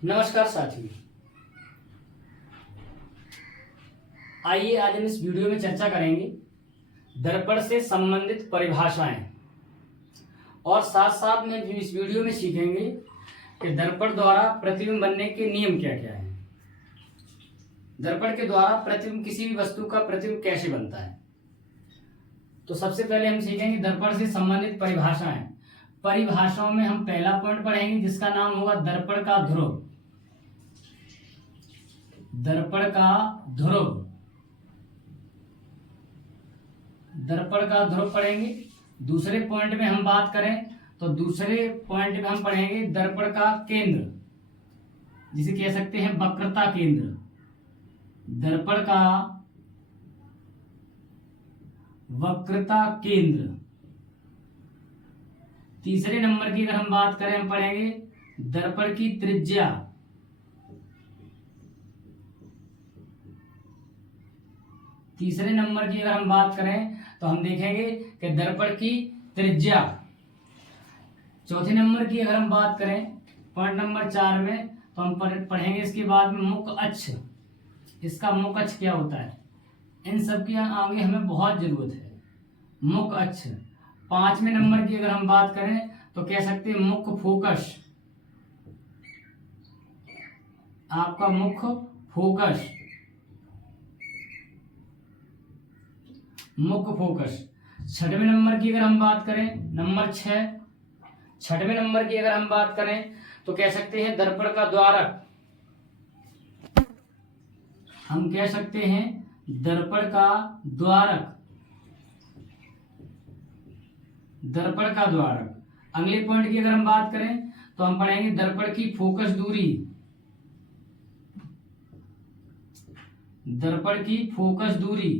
नमस्कार साथियों, आइए आज हम इस वीडियो में चर्चा करेंगे दर्पण से संबंधित परिभाषाएं और साथ साथ में भी इस वीडियो में सीखेंगे कि दर्पण द्वारा प्रतिबिंब बनने के नियम क्या क्या हैं। दर्पण के द्वारा प्रतिबिंब किसी भी वस्तु का प्रतिबिंब कैसे बनता है। तो सबसे पहले हम सीखेंगे दर्पण से संबंधित परिभाषाएं। परिभाषाओं में हम पहला पॉइंट पढ़ेंगे जिसका नाम होगा दर्पण का ध्रुव। दर्पण का ध्रुव, दर्पण का ध्रुव पढ़ेंगे। दूसरे पॉइंट में हम बात करें तो दूसरे पॉइंट में हम पढ़ेंगे दर्पण का केंद्र, जिसे कह सकते हैं वक्रता केंद्र। दर्पण का वक्रता केंद्र। तीसरे नंबर की अगर हम बात करें, हम पढ़ेंगे दर्पण की त्रिज्या। तीसरे नंबर की अगर हम बात करें तो हम देखेंगे कि दर्पण की त्रिज्या। चौथे नंबर की अगर हम बात करें पॉइंट नंबर 4 में, तो हम पढ़ेंगे इसके बाद में मुख्य अक्ष। इसका मुख्य अक्ष क्या होता है, इन सब की आगे हमें बहुत जरूरत है। मुख्य अक्ष। 5वें नंबर की अगर हम बात करें तो कह सकते हैं मुख्य फोकस। आपका मुख्य फोकस, मुख्य फोकस। 6वें नंबर की अगर हम बात करें, नंबर 6, 6वें नंबर की अगर हम बात करें तो कह सकते हैं दर्पण का द्वारक। हम कह सकते हैं दर्पण का द्वारक, दर्पण का द्वारक। अगले पॉइंट की अगर हम बात करें तो हम पढ़ेंगे दर्पण की फोकस दूरी। दर्पण की फोकस दूरी,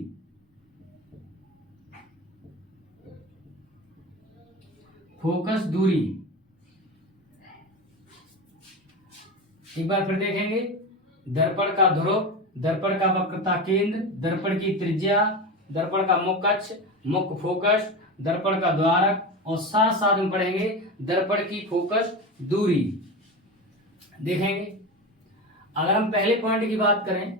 फोकस दूरी। एक बार फिर देखेंगे दर्पण का ध्रुव, दर्पण का वक्रता केंद्र, दर्पण की त्रिज्या, दर्पण का मुख्य अक्ष, मुख्य फोकस, दर्पण का द्वारक और साथ साथ में पढ़ेंगे दर्पण की फोकस दूरी। देखेंगे अगर हम पहले पॉइंट की बात करें,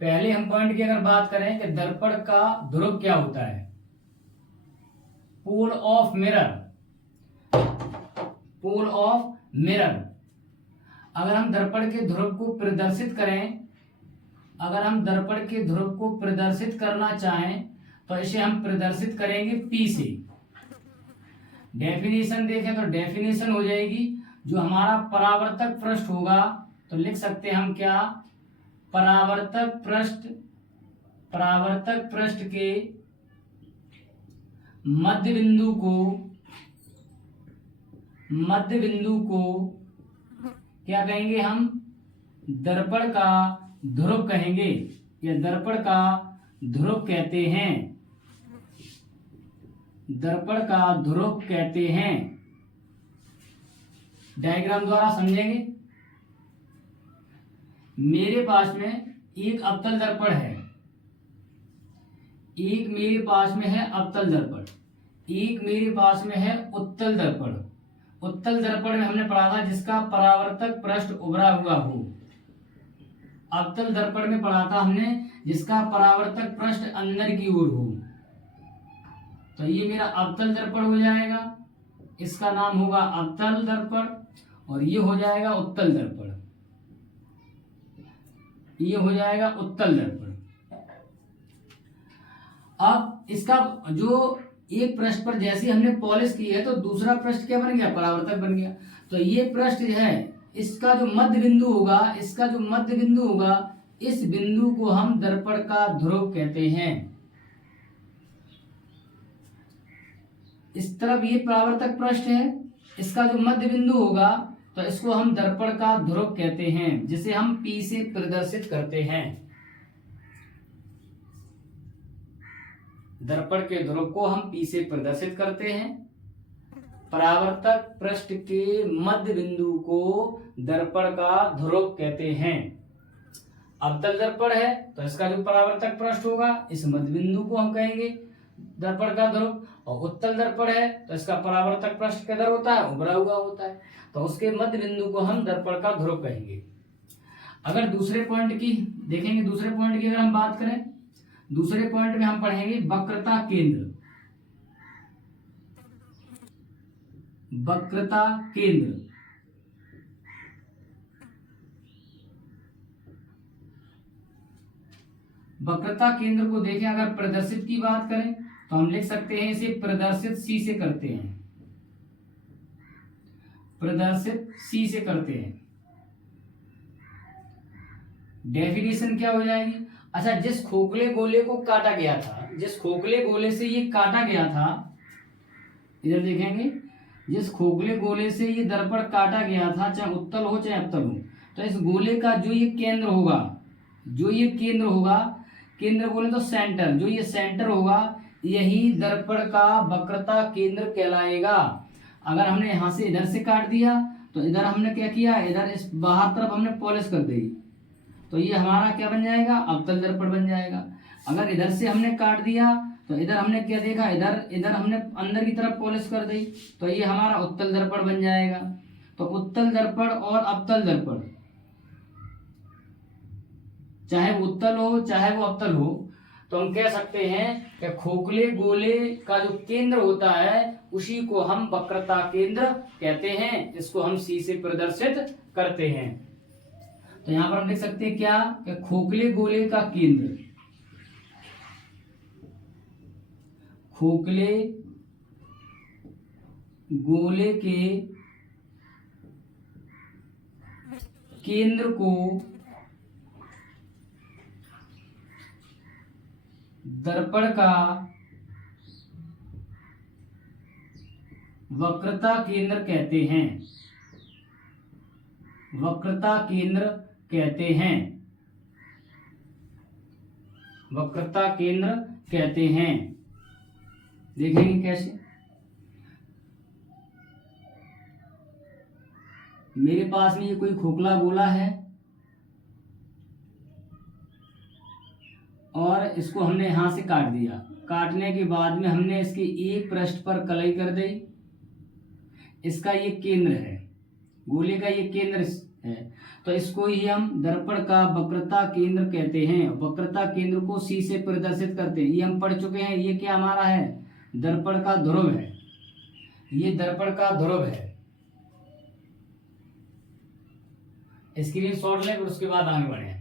पहले हम पॉइंट की अगर बात करें कि दर्पण का ध्रुव क्या होता है, pole of mirror. Pole of mirror. अगर हम दर्पण के ध्रुव को प्रदर्शित करें, अगर हम दर्पण के ध्रुव को प्रदर्शित करना चाहें तो इसे हम प्रदर्शित करेंगे P से। डेफिनेशन देखें तो डेफिनेशन हो जाएगी, जो हमारा परावर्तक पृष्ठ होगा तो लिख सकते हैं हम क्या, परावर्तक पृष्ठ, परावर्तक पृष्ठ के मध्य बिंदु को, मध्य बिंदु को क्या कहेंगे हम, दर्पण का ध्रुव कहेंगे या दर्पण का ध्रुव कहते हैं, दर्पण का ध्रुव कहते हैं। डायग्राम द्वारा समझेंगे। मेरे पास में एक अवतल दर्पण है, एक मेरे पास में है अवतल दर्पण, एक मेरे पास में है उत्तल दर्पण। उत्तल दर्पण में हमने पढ़ा था जिसका परावर्तक पृष्ठ उभरा हुआ हो। अवतल दर्पण में पढ़ा था हमने जिसका परावर्तक पृष्ठ अंदर की ओर हो। तो ये मेरा अवतल दर्पण हो जाएगा, इसका नाम होगा अवतल दर्पण, और ये हो जाएगा उत्तल दर्पण, ये हो जाएगा उत्तल दर्पण। अब इसका जो एक पृष्ठ पर जैसे हमने पॉलिश की है तो दूसरा पृष्ठ क्या बन गया, परावर्तक बन गया। तो ये पृष्ठ जो है, इसका जो मध्य बिंदु होगा, इसका जो मध्य बिंदु होगा, इस बिंदु को हम दर्पण का ध्रुव कहते हैं। इस तरफ ये परावर्तक पृष्ठ है, इसका जो मध्य बिंदु होगा तो इसको हम दर्पण का ध्रुव कहते हैं, जिसे हम P से प्रदर्शित करते हैं। दर्पण के ध्रुव को हम P से प्रदर्शित करते हैं। परावर्तक पृष्ठ के मध्य बिंदु को दर्पण का ध्रुव कहते हैं। अवतल दर्पण है तो इसका जो परावर्तक पृष्ठ होगा, इस मध्य बिंदु को हम कहेंगे दर्पण का ध्रुव, और उत्तल दर्पण है तो इसका परावर्तक पृष्ठ किधर होता है, उभरा हुआ होता है, तो उसके मध्य बिंदु को हम दर्पण का ध्रुव कहेंगे। अगर दूसरे पॉइंट की देखेंगे, दूसरे पॉइंट की अगर हम बात करें, दूसरे पॉइंट में हम पढ़ेंगे वक्रता केंद्र। वक्रता केंद्र, वक्रता केंद्र को देखें, अगर प्रदर्शित की बात करें तो हम लिख सकते हैं इसे प्रदर्शित सी से करते हैं, प्रदर्शित सी से करते हैं। डेफिनेशन क्या हो जाएगी, अच्छा जिस खोखले गोले को काटा गया था, जिस खोखले गोले से ये काटा गया था, इधर देखेंगे, जिस खोखले गोले से ये दर्पण काटा गया था, चाहे उत्तल हो चाहे अवतल हो, तो इस गोले का जो ये केंद्र होगा, जो ये केंद्र होगा, केंद्र बोले तो सेंटर, जो ये सेंटर होगा, यही दर्पण का वक्रता केंद्र कहलाएगा। अगर हमने यहां से इधर से काट दिया तो इधर हमने क्या किया, इधर इस बाहर तरफ हमने पॉलिश कर दी, तो ये हमारा क्या बन जाएगा, अवतल दर्पण बन जाएगा। अगर इधर से हमने काट दिया तो इधर हमने क्या देखा, इधर इधर हमने अंदर की तरफ पॉलिश कर दी, तो ये हमारा उत्तल दर्पण बन जाएगा। तो उत्तल दर्पण और अवतल दर्पण, चाहे वो उत्तल हो चाहे वो अवतल हो, तो हम कह सकते हैं कि खोखले गोले का जो केंद्र होता है उसी को हम वक्रता केंद्र कहते हैं, इसको हम सी से प्रदर्शित करते हैं। तो यहां पर हम लिख सकते हैं क्या, कि खोखले गोले का केंद्र, खोखले गोले के केंद्र को दर्पण का वक्रता केंद्र कहते हैं, वक्रता केंद्र कहते हैं, वक्रता केंद्र कहते हैं। देखेंगे कैसे, मेरे पास में ये कोई खोखला गोला है और इसको हमने यहां से काट दिया, काटने के बाद में हमने इसके एक पृष्ठ पर कलई कर दी, इसका ये केंद्र है, गोले का ये केंद्र है, तो इसको ही हम दर्पण का वक्रता केंद्र कहते हैं। वक्रता केंद्र को सी से प्रदर्शित करते हैं, ये हम पढ़ चुके हैं। ये क्या हमारा है, दर्पण का ध्रुव है, ये दर्पण का ध्रुव है। स्क्रीनशॉट लें और उसके बाद आगे बढ़े।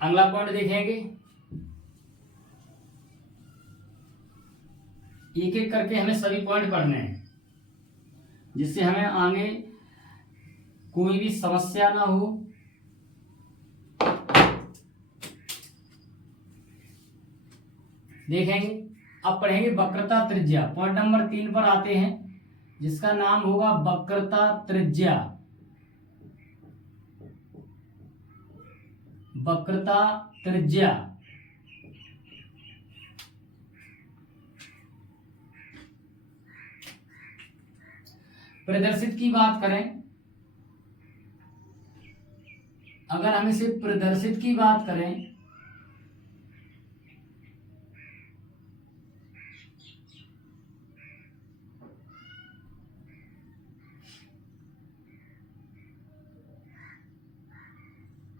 अगला पॉइंट देखेंगे, एक एक करके हमें सभी पॉइंट पढ़ने हैं, जिससे हमें आगे कोई भी समस्या ना हो। देखेंगे, अब पढ़ेंगे वक्रता त्रिज्या। पॉइंट नंबर 3 पर आते हैं, जिसका नाम होगा वक्रता त्रिज्या। वक्रता त्रिज्या, प्रदर्शित की बात करें, अगर हम इसे प्रदर्शित की बात करें,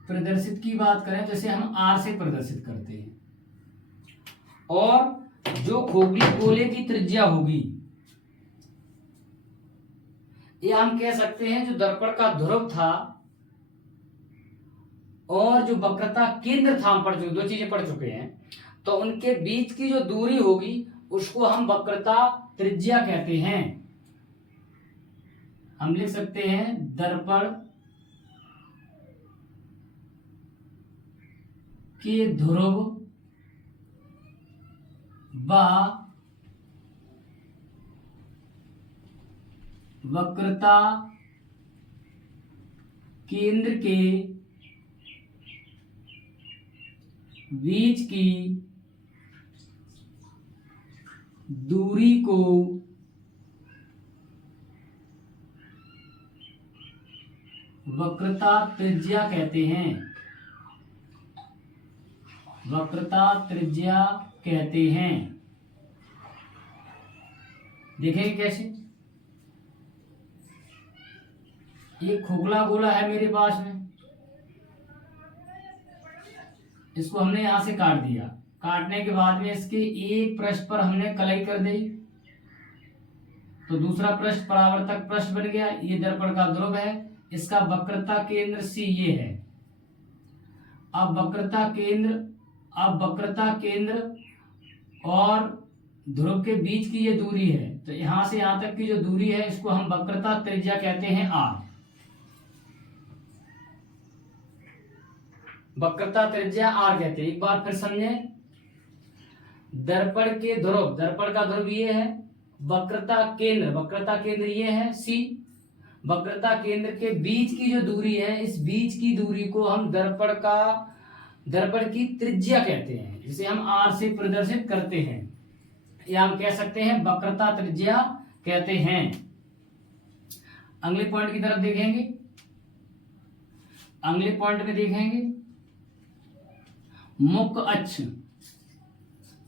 प्रदर्शित की बात करें तो इसे हम आर से प्रदर्शित करते हैं, और जो खोखले गोले की त्रिज्या होगी, ये हम कह सकते हैं जो दर्पण का ध्रुव था और जो वक्रता केंद्र था, हम पढ़ चुके, दो चीजें पढ़ चुके हैं, तो उनके बीच की जो दूरी होगी उसको हम वक्रता त्रिज्या कहते हैं। हम लिख सकते हैं दर्पण के ध्रुव व वक्रता केंद्र के बीच की दूरी को वक्रता त्रिज्या कहते हैं। वक्रता त्रिज्या कहते हैं। देखेंगे कैसे। ये खोखला गोला है मेरे पास में, इसको हमने यहां से काट दिया। काटने के बाद में इसके एक पृष्ठ पर हमने कलाई कर दी, तो दूसरा पृष्ठ परावर्तक पृष्ठ बन गया। ये दर्पण का ध्रुव है, इसका वक्रता केंद्र सी ये है। अब वक्रता केंद्र और ध्रुव के बीच की ये दूरी है, तो यहां से यहां तक की जो दूरी है इसको हम वक्रता त्रिज्या कहते हैं आर। वक्रता त्रिज्या आर कहते हैं। एक बार फिर समझे, दर्पण का ध्रुव ये है, वक्रता केंद्र ये है सी। वक्रता केंद्र के बीच की जो दूरी है, इस बीच की दूरी को हम दर्पण की त्रिज्या कहते हैं, जिसे हम आर से प्रदर्शित करते हैं, या हम कह सकते हैं वक्रता त्रिज्या कहते हैं। अगले पॉइंट की तरफ देखेंगे। अगले पॉइंट में देखेंगे मुख्य अक्ष।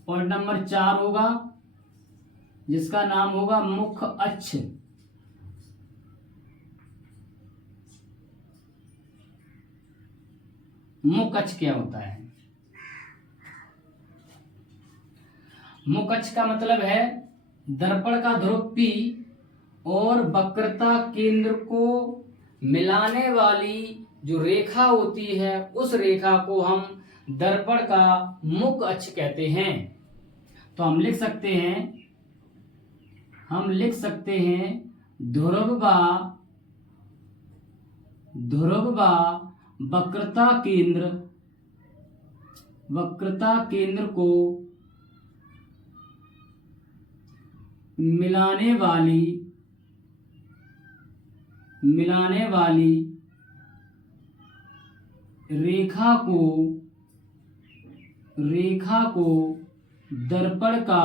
पॉइंट नंबर 4 होगा, जिसका नाम होगा मुख्य अक्ष। मुख्य अक्ष क्या होता है? मुख्य अक्ष का मतलब है दर्पण का ध्रुव P और वक्रता केंद्र को मिलाने वाली जो रेखा होती है, उस रेखा को हम दर्पण का मुख्य अक्ष कहते हैं। तो हम लिख सकते हैं ध्रुव व वक्रता केंद्र को मिलाने वाली रेखा को दर्पण का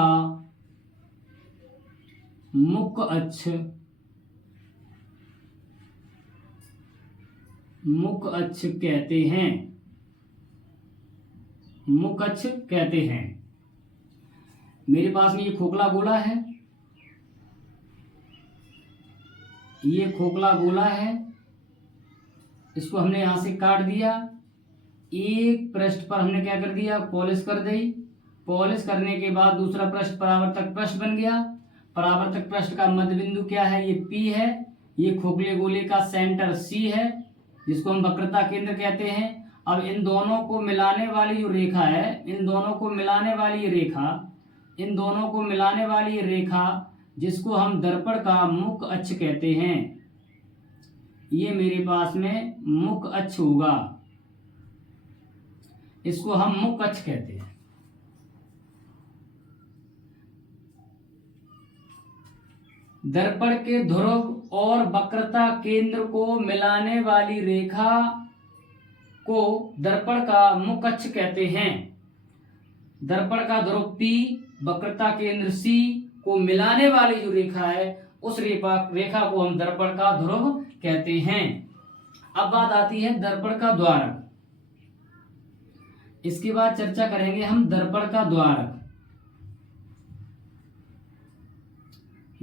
मुख्य अक्ष कहते हैं। मुख्य अक्ष कहते हैं। मेरे पास में ये खोखला गोला है, इसको हमने यहां से काट दिया। एक पृष्ठ पर हमने क्या कर दिया, पॉलिश कर दी। पॉलिश करने के बाद दूसरा पृष्ठ परावर्तक पृष्ठ बन गया। परावर्तक पृष्ठ का मध्य बिंदु क्या है, ये P है। ये खोखले गोले का सेंटर C है, जिसको हम वक्रता केंद्र कहते हैं। अब इन दोनों को मिलाने वाली जो रेखा है, इन दोनों को मिलाने वाली रेखा जिसको हम दर्पण का मुख्य अक्ष कहते हैं, ये मेरे पास में मुख्य अक्ष होगा, इसको हम मुख्य अक्ष कहते हैं। दर्पण के ध्रुव और वक्रता केंद्र को मिलाने वाली रेखा को दर्पण का मुख्य अक्ष कहते हैं। दर्पण का ध्रुव P, वक्रता केंद्र C को मिलाने वाली जो रेखा है, उस रेखा को हम दर्पण का ध्रुव कहते हैं। अब बात आती है दर्पण का द्वारक। इसके बाद चर्चा करेंगे हम दर्पण का द्वारक।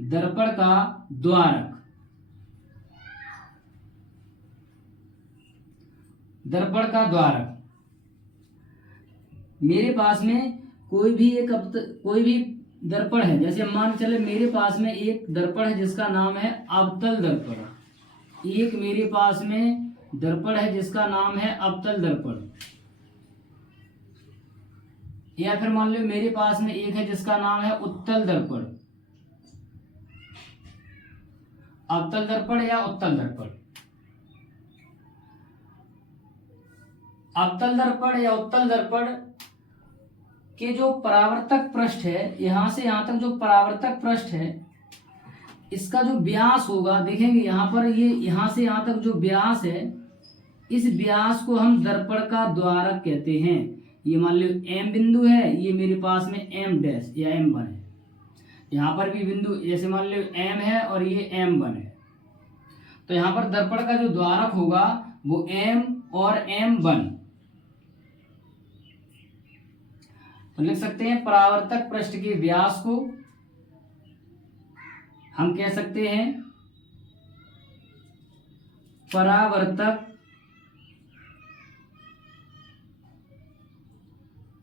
दर्पण का द्वारक मेरे पास में कोई भी दर्पण है। जैसे मान चले मेरे पास में एक दर्पण है जिसका नाम है अवतल दर्पण। एक मेरे पास में दर्पण है जिसका नाम है अवतल दर्पण। या फिर मान लो मेरे पास में एक है जिसका नाम है उत्तल दर्पण। अवतल दर्पण या उत्तल दर्पण। अवतल दर्पण या उत्तल दर्पण के जो परावर्तक पृष्ठ है, यहां से यहां तक जो परावर्तक पृष्ठ है, इसका जो व्यास होगा, देखेंगे यहां पर ये यहां से यहां तक जो व्यास है, इस व्यास को हम दर्पण का द्वारक कहते हैं। ये मान लो M बिंदु है, ये मेरे पास में M डैश या M1 है। यहाँ पर भी बिंदु जैसे मान लो M है और ये M1 है, तो यहाँ पर दर्पण का जो द्वारक होगा वो M और M1। तो लिख सकते हैं परावर्तक पृष्ठ के व्यास को हम कह सकते हैं परावर्तक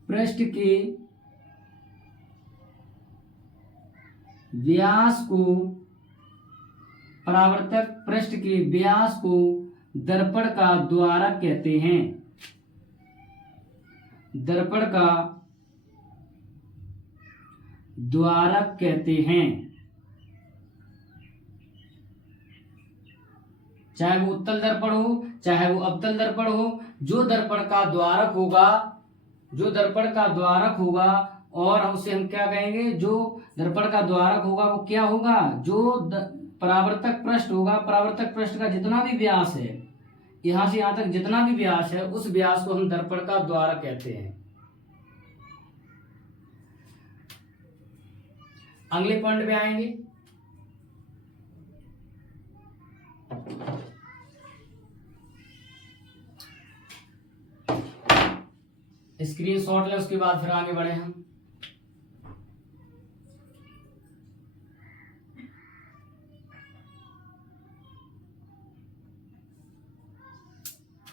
पृष्ठ के व्यास को, परावर्तक पृष्ठ के व्यास को दर्पण का द्वारक कहते हैं। दर्पण का द्वारक कहते हैं। चाहे वो उत्तल दर्पण हो चाहे वो अवतल दर्पण हो, जो दर्पण का द्वारक होगा, जो दर्पण का द्वारक होगा, और उसे हम क्या कहेंगे, जो दर्पण का द्वारक होगा वो क्या होगा, जो परावर्तक पृष्ठ होगा, परावर्तक पृष्ठ का जितना भी व्यास है, यहां से यहां तक जितना भी व्यास है, उस व्यास को हम दर्पण का द्वारक कहते हैं। अगले पॉइंट पे आएंगे। स्क्रीनशॉट ले, उसके बाद फिर आगे बढ़े हम।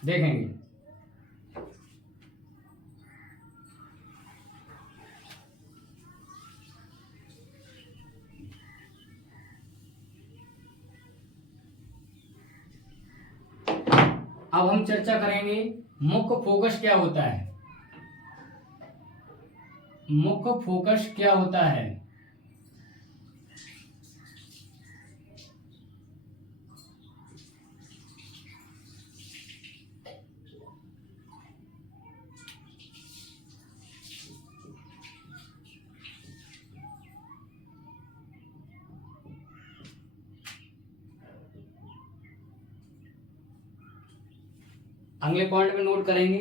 देखेंगे अब हम चर्चा करेंगे मुख्य फोकस क्या होता है। मुख्य फोकस क्या होता है। अगले पॉइंट में नोट करेंगे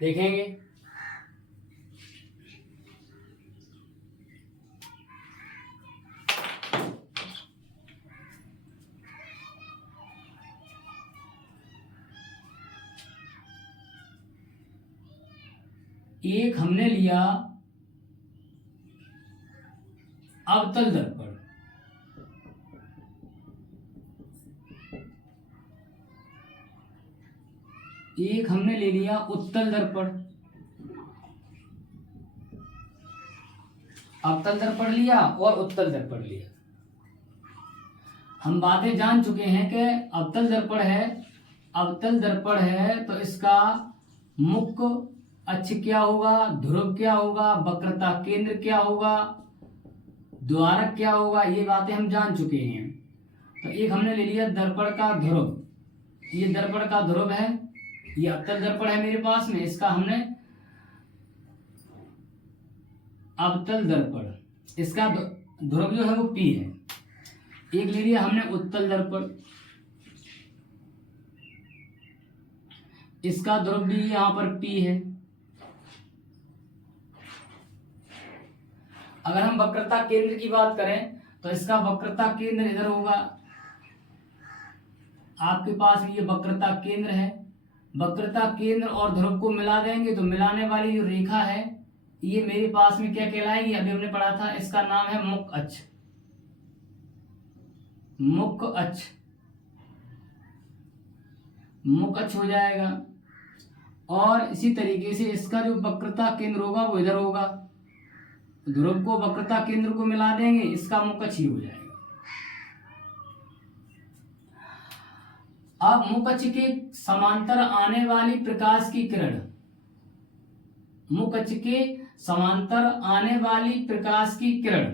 देखेंगे एक हमने लिया अवतल दर्पण, एक हमने ले लिया उत्तल दर्पण। अवतल दर्पण लिया और उत्तल दर्पण लिया। हम बातें जान चुके हैं कि अवतल दर्पण है, अवतल दर्पण है तो इसका मुख्य अक्ष क्या होगा, ध्रुव क्या होगा, वक्रता केंद्र क्या होगा, द्वारक क्या होगा, ये बातें हम जान चुके हैं। तो एक हमने ले लिया दर्पण का ध्रुव, ये दर्पण का ध्रुव है, ये अवतल दर्पण है मेरे पास में, इसका हमने अवतल दर्पण, इसका ध्रुव जो है वो P है। एक ले लिया हमने उत्तल दर्पण, इसका ध्रुव भी यहां पर P है। अगर हम वक्रता केंद्र की बात करें तो इसका वक्रता केंद्र इधर होगा, आपके पास ये वक्रता केंद्र है। वक्रता केंद्र और ध्रुव को मिला देंगे तो मिलाने वाली जो रेखा है ये मेरे पास में क्या कहलाएगी, अभी हमने पढ़ा था, इसका नाम है मुख्य अक्ष। मुख्य अक्ष, मुख्य अक्ष हो जाएगा। और इसी तरीके से इसका जो वक्रता केंद्र होगा वो इधर होगा, ध्रुव को वक्रता केंद्र को मिला देंगे, इसका मुख्य अक्ष ही हो जाएगा। अब मुख्य अक्ष के समांतर आने वाली प्रकाश की किरण, मुख्य अक्ष के समांतर आने वाली प्रकाश की किरण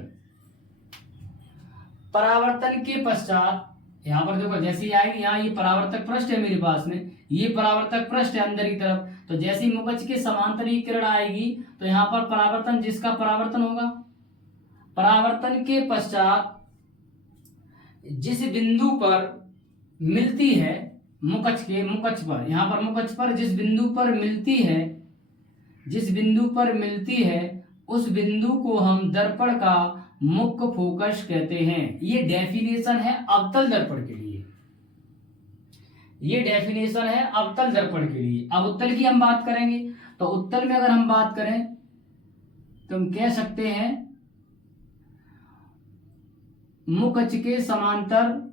परावर्तन के पश्चात, यहां पर देखो जैसे ही आएगी, यहाँ ये परावर्तक पृष्ठ है मेरे पास में, ये परावर्तक पृष्ठ है अंदर की तरफ, तो जैसे ही मुख्य अक्ष के समांतर ही किरण आएगी तो यहाँ पर परावर्तन, जिसका परावर्तन होगा, परावर्तन के पश्चात जिस बिंदु पर मिलती है मुख्य अक्ष के, मुख्य अक्ष पर, यहाँ पर मुख्य अक्ष पर जिस बिंदु पर मिलती है, जिस बिंदु पर मिलती है उस बिंदु को हम दर्पण का मुख्य फोकस कहते हैं। ये डेफिनेशन है अवतल दर्पण के लिए, ये डेफिनेशन है अवतल दर्पण के लिए। अब उत्तल की हम बात करेंगे, तो उत्तल में अगर हम बात करें तो हम कह सकते हैं मुख अक्ष के समांतर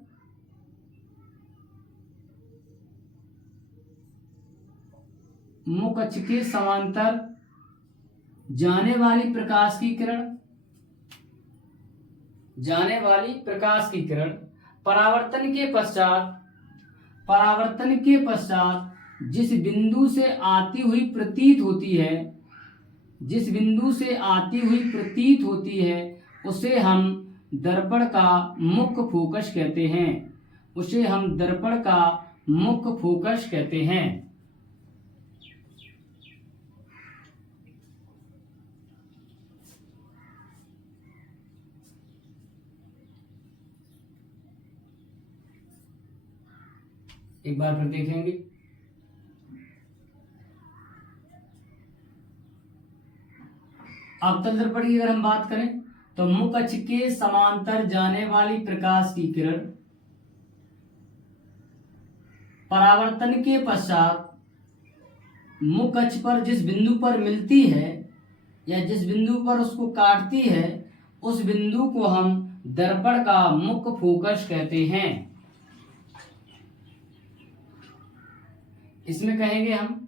मुख अक्ष के समांतर जाने वाली प्रकाश की किरण, जाने वाली प्रकाश की किरण परावर्तन के पश्चात जिस बिंदु से आती हुई प्रतीत होती है, जिस बिंदु से आती हुई प्रतीत होती है, उसे हम दर्पण का मुख्य फोकस कहते हैं, उसे हम दर्पण का मुख्य फोकस कहते हैं। एक बार फिर देखेंगे, अवतल दर्पण की अगर हम बात करें तो मुख अक्ष के समांतर जाने वाली प्रकाश की किरण परावर्तन के पश्चात मुख अक्ष पर जिस बिंदु पर मिलती है या जिस बिंदु पर उसको काटती है, उस बिंदु को हम दर्पण का मुख्य फोकस कहते हैं। इसमें कहेंगे हम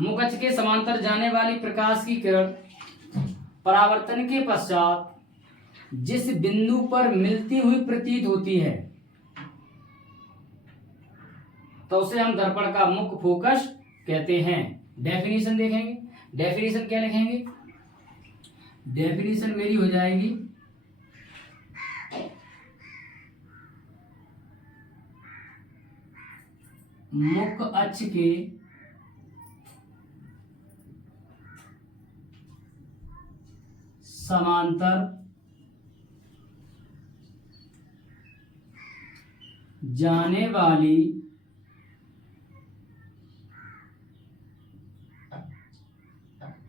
मुख अक्ष के समांतर जाने वाली प्रकाश की किरण परावर्तन के पश्चात जिस बिंदु पर मिलती हुई प्रतीत होती है, तो उसे हम दर्पण का मुख्य फोकस कहते हैं। डेफिनेशन देखेंगे, डेफिनेशन क्या लिखेंगे, डेफिनेशन मेरी हो जाएगी मुख अक्ष के समांतर जाने वाली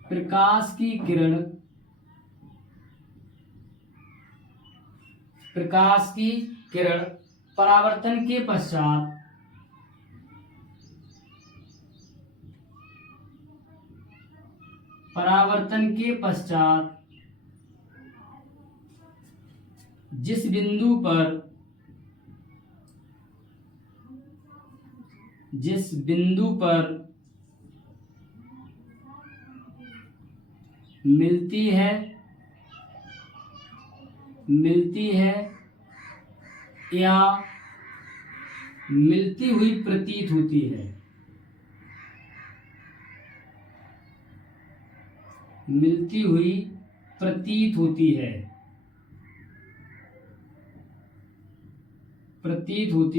प्रकाश की किरण परावर्तन के पश्चात जिस बिंदु पर मिलती है या मिलती हुई प्रतीत होती है, मिलती हुई प्रतीत होती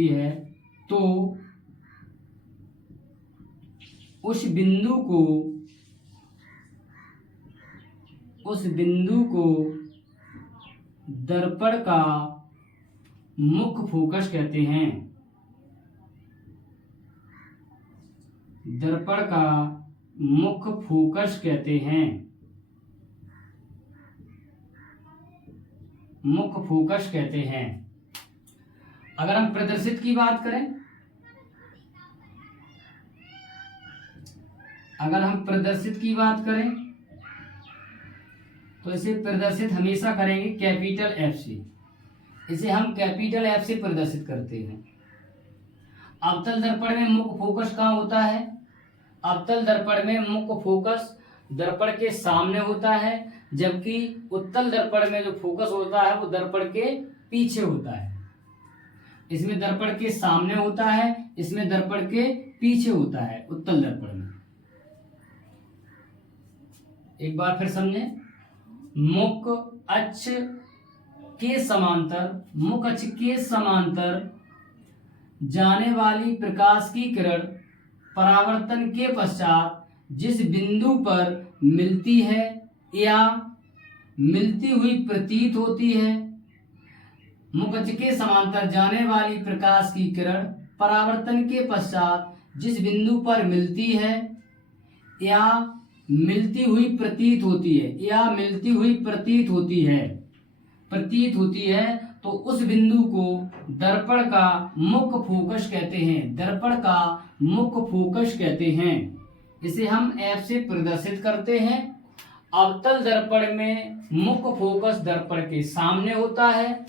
है, तो उस बिंदु को दर्पण का मुख्य फोकस कहते हैं। दर्पण का मुख्य फोकस कहते हैं, मुख्य फोकस कहते हैं। अगर हम प्रदर्शित की बात करें, तो इसे प्रदर्शित हमेशा करेंगे कैपिटल एफ से, इसे हम कैपिटल एफ से प्रदर्शित करते हैं। अवतल दर्पण में मुख्य फोकस कहाँ होता है, अवतल दर्पण में मुख्य फोकस दर्पण के सामने होता है, जबकि उत्तल दर्पण में जो फोकस होता है वो दर्पण के पीछे होता है। इसमें दर्पण के सामने होता है, इसमें दर्पण के पीछे होता है उत्तल दर्पण में। एक बार फिर समझें, मुख अक्ष के समांतर जाने वाली प्रकाश की किरण परावर्तन के पश्चात जिस बिंदु पर मिलती है या मिलती हुई प्रतीत होती है, मुख अक्ष के समांतर जाने वाली प्रकाश की किरण परावर्तन के पश्चात जिस बिंदु पर मिलती है या मिलती हुई प्रतीत होती है, प्रतीत होती है तो उस बिंदु को दर्पण का मुख्य फोकस कहते हैं। दर्पण का मुख्य फोकस कहते हैं। इसे हम F से प्रदर्शित करते हैं। अवतल दर्पण में मुख्य फोकस दर्पण के सामने होता है।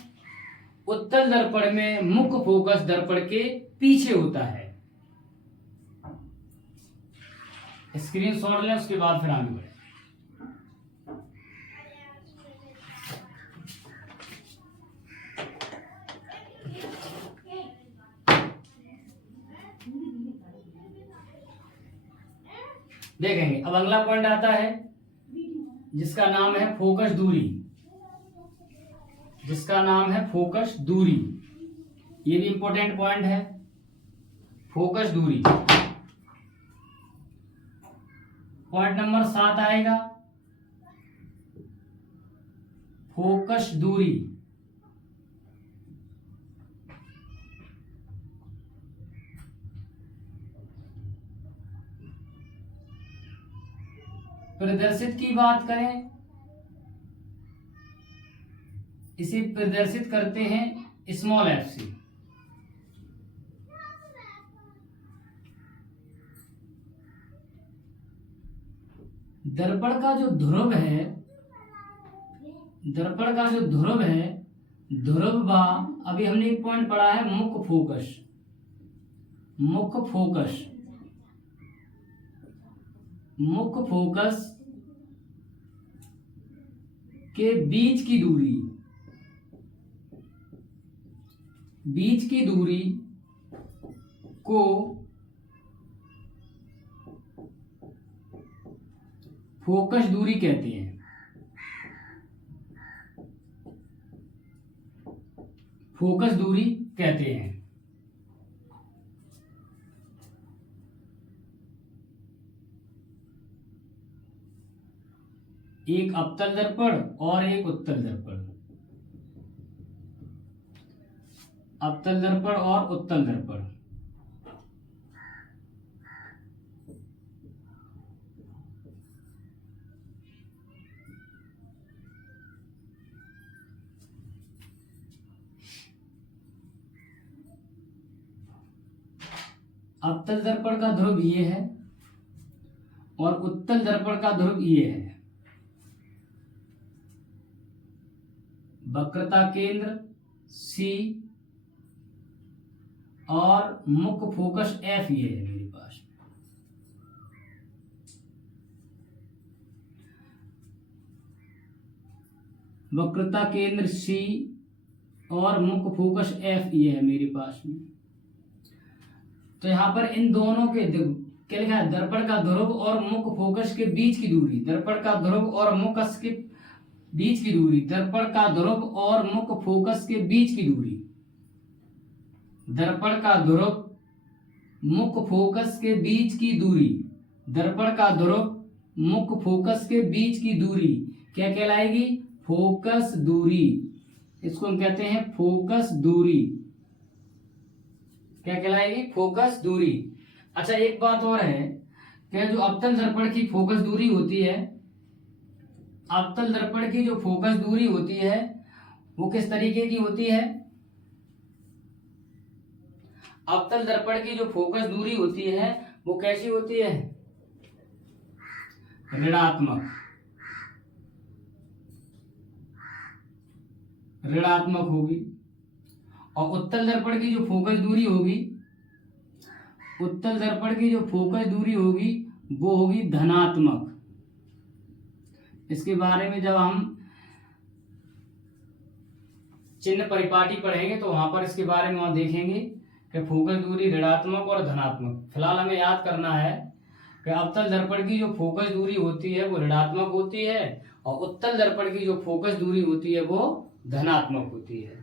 उत्तल दर्पण में मुख्य फोकस दर्पण के पीछे होता है। स्क्रीनशॉट लें, उसके बाद फिर आगे बढ़े। देखेंगे अब अगला पॉइंट आता है जिसका नाम है फोकस दूरी। जिसका नाम है फोकस दूरी, ये भी इंपॉर्टेंट पॉइंट है। फोकस दूरी पॉइंट नंबर 7 आएगा, फोकस दूरी। प्रदर्शित की बात करें, इसे प्रदर्शित करते हैं स्मॉल f से। दर्पण का जो ध्रुव है, दर्पण का जो ध्रुव है, ध्रुव बा, अभी हमने एक पॉइंट पढ़ा है मुख्य फोकस। मुख्य फोकस, मुख्य फोकस के बीच की दूरी, बीच की दूरी को फोकस दूरी कहते हैं। फोकस दूरी कहते हैं। एक अवतल दर्पण और एक उत्तल दर्पण। अवतल दर्पण और उत्तल दर्पण। अवतल दर्पण का ध्रुव ये है और उत्तल दर्पण का ध्रुव ये है। वक्रता केंद्र C और मुख्य फोकस F ये है मेरे पास। वक्रता केंद्र C और मुख्य फोकस F ये है मेरे पास में। तो यहां पर इन दोनों के क्या लिखा है, दर्पण का ध्रुव और मुख्य फोकस के बीच की दूरी। दर्पण का ध्रुव और मुख्य के बीच की दूरी। दर्पण का ध्रुव और मुख्य फोकस के बीच की दूरी। दर्पण का ध्रुव मुख्य फोकस के बीच की दूरी। दर्पण का ध्रुव मुख्य फोकस के बीच की दूरी क्या कहलाएगी, फोकस दूरी। इसको हम कहते हैं फोकस दूरी। क्या कहलाएगी, फोकस दूरी। अच्छा एक बात और है कि जो अवतल दर्पण की फोकस दूरी होती है, अवतल दर्पण की जो फोकस दूरी होती है वो किस तरीके की होती है। अवतल दर्पण की जो फोकस दूरी होती है वो कैसी होती है, ऋणात्मक। ऋणात्मक होगी। और उत्तल दर्पण की जो फोकस दूरी होगी, उत्तल दर्पण की जो फोकस दूरी होगी वो होगी धनात्मक। इसके बारे में जब हम चिन्ह परिपाटी पढ़ेंगे तो वहां पर इसके बारे में देखेंगे कि फोकस दूरी ऋणात्मक और धनात्मक। फिलहाल हमें याद करना है कि अवतल दर्पण की जो फोकस दूरी होती है वो ऋणात्मक होती है और उत्तल दर्पण की जो फोकस दूरी होती है वो धनात्मक होती है।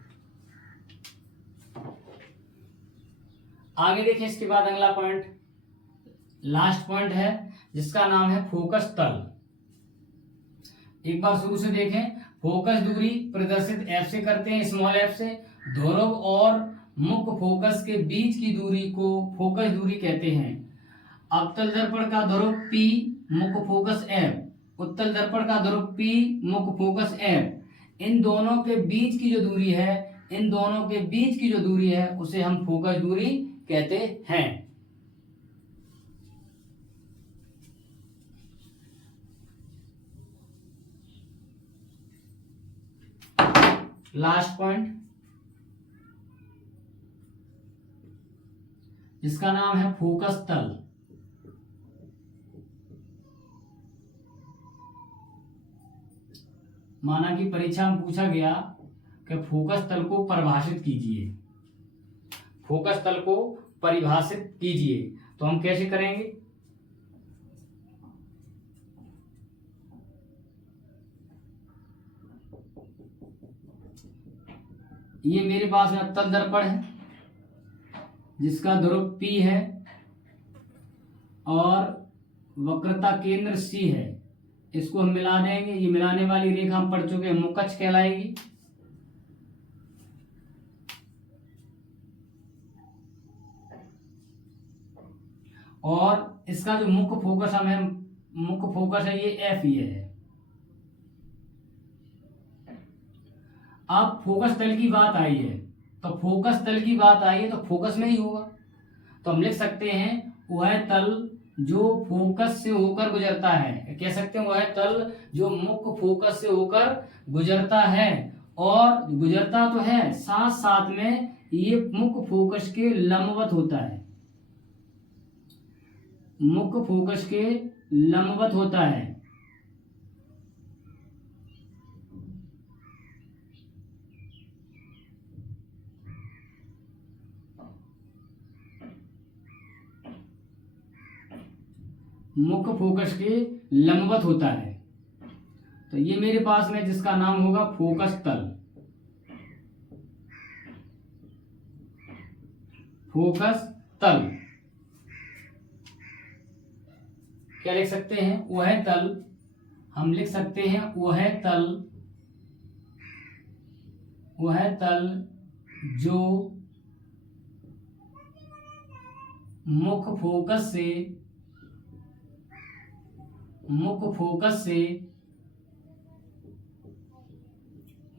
आगे देखें, इसके बाद अगला पॉइंट, लास्ट पॉइंट है जिसका नाम है फोकस तल। एक बार शुरू से देखें, फोकस दूरी प्रदर्शित F से करते हैं, स्मॉल f से। ध्रुव और मुख्य फोकस के बीच की दूरी को फोकस दूरी कहते हैं। अवतल दर्पण का ध्रुव P, मुख्य फोकस F। उत्तल दर्पण का ध्रुव P, मुख्य फोकस F। इन दोनों के बीच की जो दूरी है, इन दोनों के बीच की जो दूरी है उसे हम फोकस दूरी कहते हैं। लास्ट पॉइंट जिसका नाम है फोकस तल। माना कि परीक्षा में पूछा गया कि फोकस तल को परिभाषित कीजिए, फोकस तल को परिभाषित कीजिए, तो हम कैसे करेंगे? ये मेरे पास में अवतल दर्पण है जिसका ध्रुव P है और वक्रता केंद्र C है। इसको हम मिला देंगे, ये मिलाने वाली रेखा हम पढ़ चुके हैं, मुख अक्ष कहलाएगी। और इसका जो मुख्य फोकस मुख्य फोकस है ये F ये है। अब फोकस तल की बात आई है, तो फोकस तल की बात आई है तो फोकस में ही होगा, तो हम लिख सकते हैं वह तल जो फोकस से होकर गुजरता है। कह सकते हैं वह तल जो मुख्य फोकस से होकर गुजरता है, और गुजरता तो है साथ साथ में ये मुख्य फोकस के लंबवत होता है, मुख्य फोकस के लंबवत होता है। मुख्य फोकस के लंबवत होता है। तो ये मेरे पास में जिसका नाम होगा फोकस तल। फोकस तल क्या लिख सकते हैं? वह तल, हम लिख सकते हैं वह तल जो मुख्य फोकस से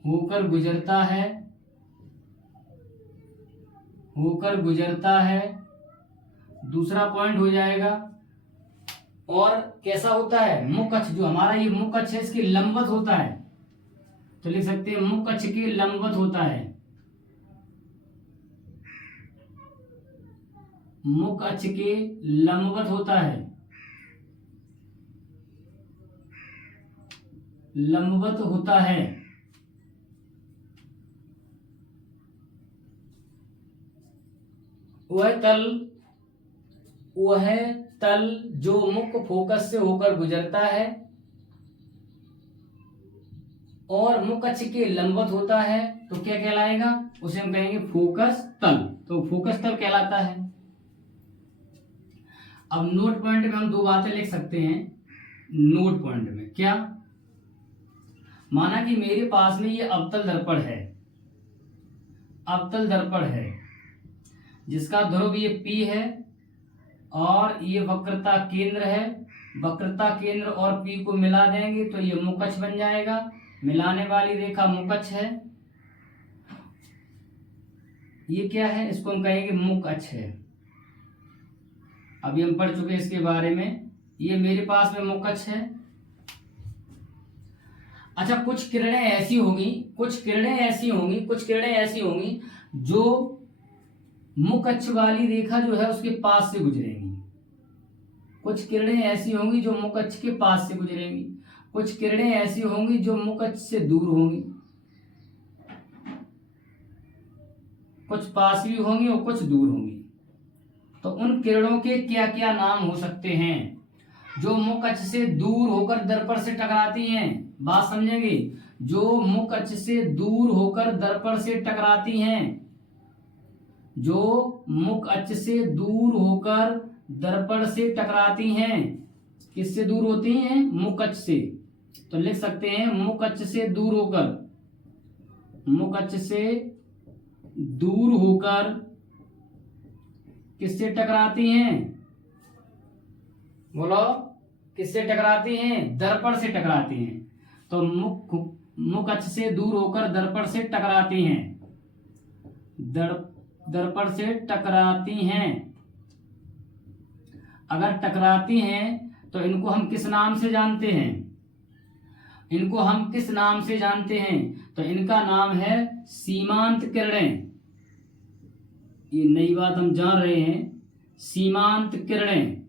होकर गुजरता है। दूसरा पॉइंट हो जाएगा, और कैसा होता है? मुख्य अक्ष, जो हमारा ये मुख्य अक्ष है इसके लंबवत होता है, तो लिख सकते हैं मुख्य अक्ष के लंबवत होता है। मुख्य अक्ष के लंबवत होता है, लंबवत होता है। वह तल जो मुख्य फोकस से होकर गुजरता है और मुख्य अक्ष के लंबवत होता है, तो क्या कहलाएगा? उसे हम कहेंगे फोकस तल। तो फोकस तल कहलाता है। अब नोट पॉइंट में हम दो बातें लिख सकते हैं। नोट पॉइंट में क्या? माना कि मेरे पास में ये अवतल दर्पण है, अवतल दर्पण है जिसका ध्रुव ये P है और ये वक्रता केंद्र है। वक्रता केंद्र और P को मिला देंगे तो ये मुख्य अक्ष बन जाएगा। मिलाने वाली रेखा मुख्य अक्ष है। ये क्या है? इसको हम कहेंगे मुख्य अक्ष है। अभी हम पढ़ चुके हैं इसके बारे में। ये मेरे पास में मुख्य अक्ष है। अच्छा, कुछ किरणें ऐसी होंगी जो मुख्य अक्ष वाली रेखा जो है उसके पास से गुजरेंगी। कुछ किरणें ऐसी होंगी जो मुख्य अक्ष के पास से गुजरेंगी, कुछ किरणें ऐसी होंगी जो मुख्य अक्ष से दूर होंगी, कुछ पास भी होंगी और कुछ दूर होंगी। तो उन किरणों के क्या क्या नाम हो सकते हैं जो मुख्य अक्ष से दूर होकर दर्पण से टकराती हैं? बात समझेंगे। जो मुख्य अक्ष से दूर होकर दर्पण से टकराती हैं, जो मुख्य अक्ष से दूर होकर दर्पण से टकराती हैं। किससे दूर होती हैं? मुख्य अक्ष से। तो लिख सकते हैं मुख्य अक्ष से दूर होकर, मुख्य अक्ष से दूर होकर किससे टकराती हैं? बोलो, किससे टकराती हैं? दर्पण से टकराती हैं। तो मुख अक्ष से दूर होकर दर्पण से टकराती हैं, दर्पण से टकराती हैं। अगर टकराती हैं तो इनको हम किस नाम से जानते हैं? इनको हम किस नाम से जानते हैं? तो इनका नाम है सीमांत किरणें। ये नई बात हम जान रहे हैं, सीमांत किरणें,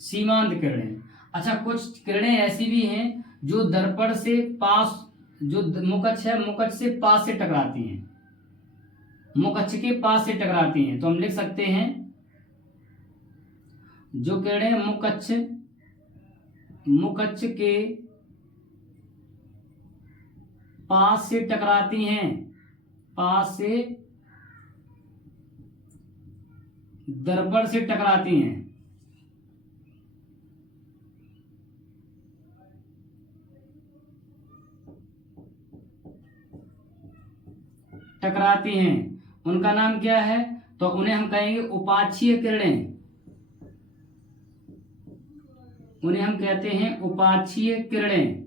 सीमांत किरणें। अच्छा, कुछ किरणें ऐसी भी हैं जो दर्पण से पास, जो मुख अक्ष है मुख अक्ष से पास से टकराती हैं, मुख अक्ष के पास से टकराती हैं। तो हम लिख सकते हैं जो किरणें मुख अक्ष के पास से टकराती हैं, पास से दर्पण से टकराती हैं, टकराती हैं, उनका नाम क्या है? तो उन्हें हम कहेंगे उपाक्षीय किरणें। उन्हें हम कहते हैं उपाक्षीय किरणें।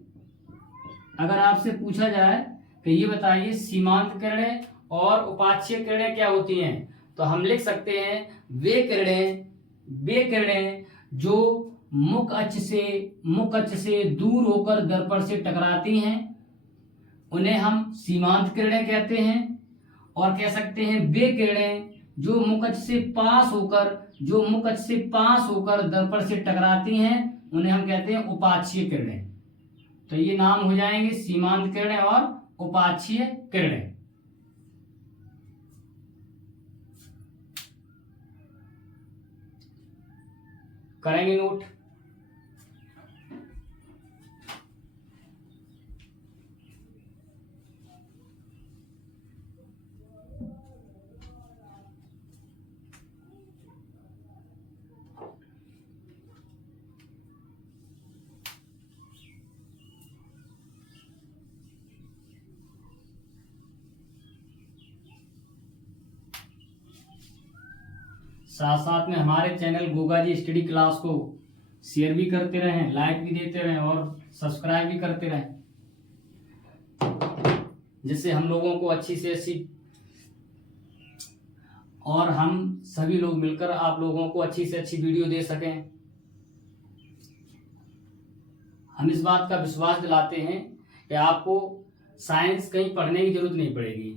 अगर आपसे पूछा जाए कि ये बताइए सीमांत किरणें और उपाक्षीय किरणें क्या होती हैं, तो हम लिख सकते हैं वे किरणें जो मुख अक्ष से दूर होकर दर्पण से टकराती हैं, उन्हें हम सीमांत किरणें कहते हैं। और कह सकते हैं वे किरणें जो मुख अक्ष से पास होकर दर्पण से टकराती हैं, उन्हें हम कहते हैं उपाक्षीय किरणें। तो ये नाम हो जाएंगे सीमांत किरणें और उपाक्षीय किरणें। करेंगे नोट। साथ साथ में हमारे channel Goga ji study class को शेयर भी करते रहें, लाइक भी देते रहें और सब्सक्राइब भी करते रहें, जिससे हम लोगों को अच्छी से अच्छी और हम सभी लोग मिलकर आप लोगों को अच्छी से अच्छी वीडियो दे सकें। हम इस बात का विश्वास दिलाते हैं कि आपको साइंस कहीं पढ़ने की जरूरत नहीं पड़ेगी।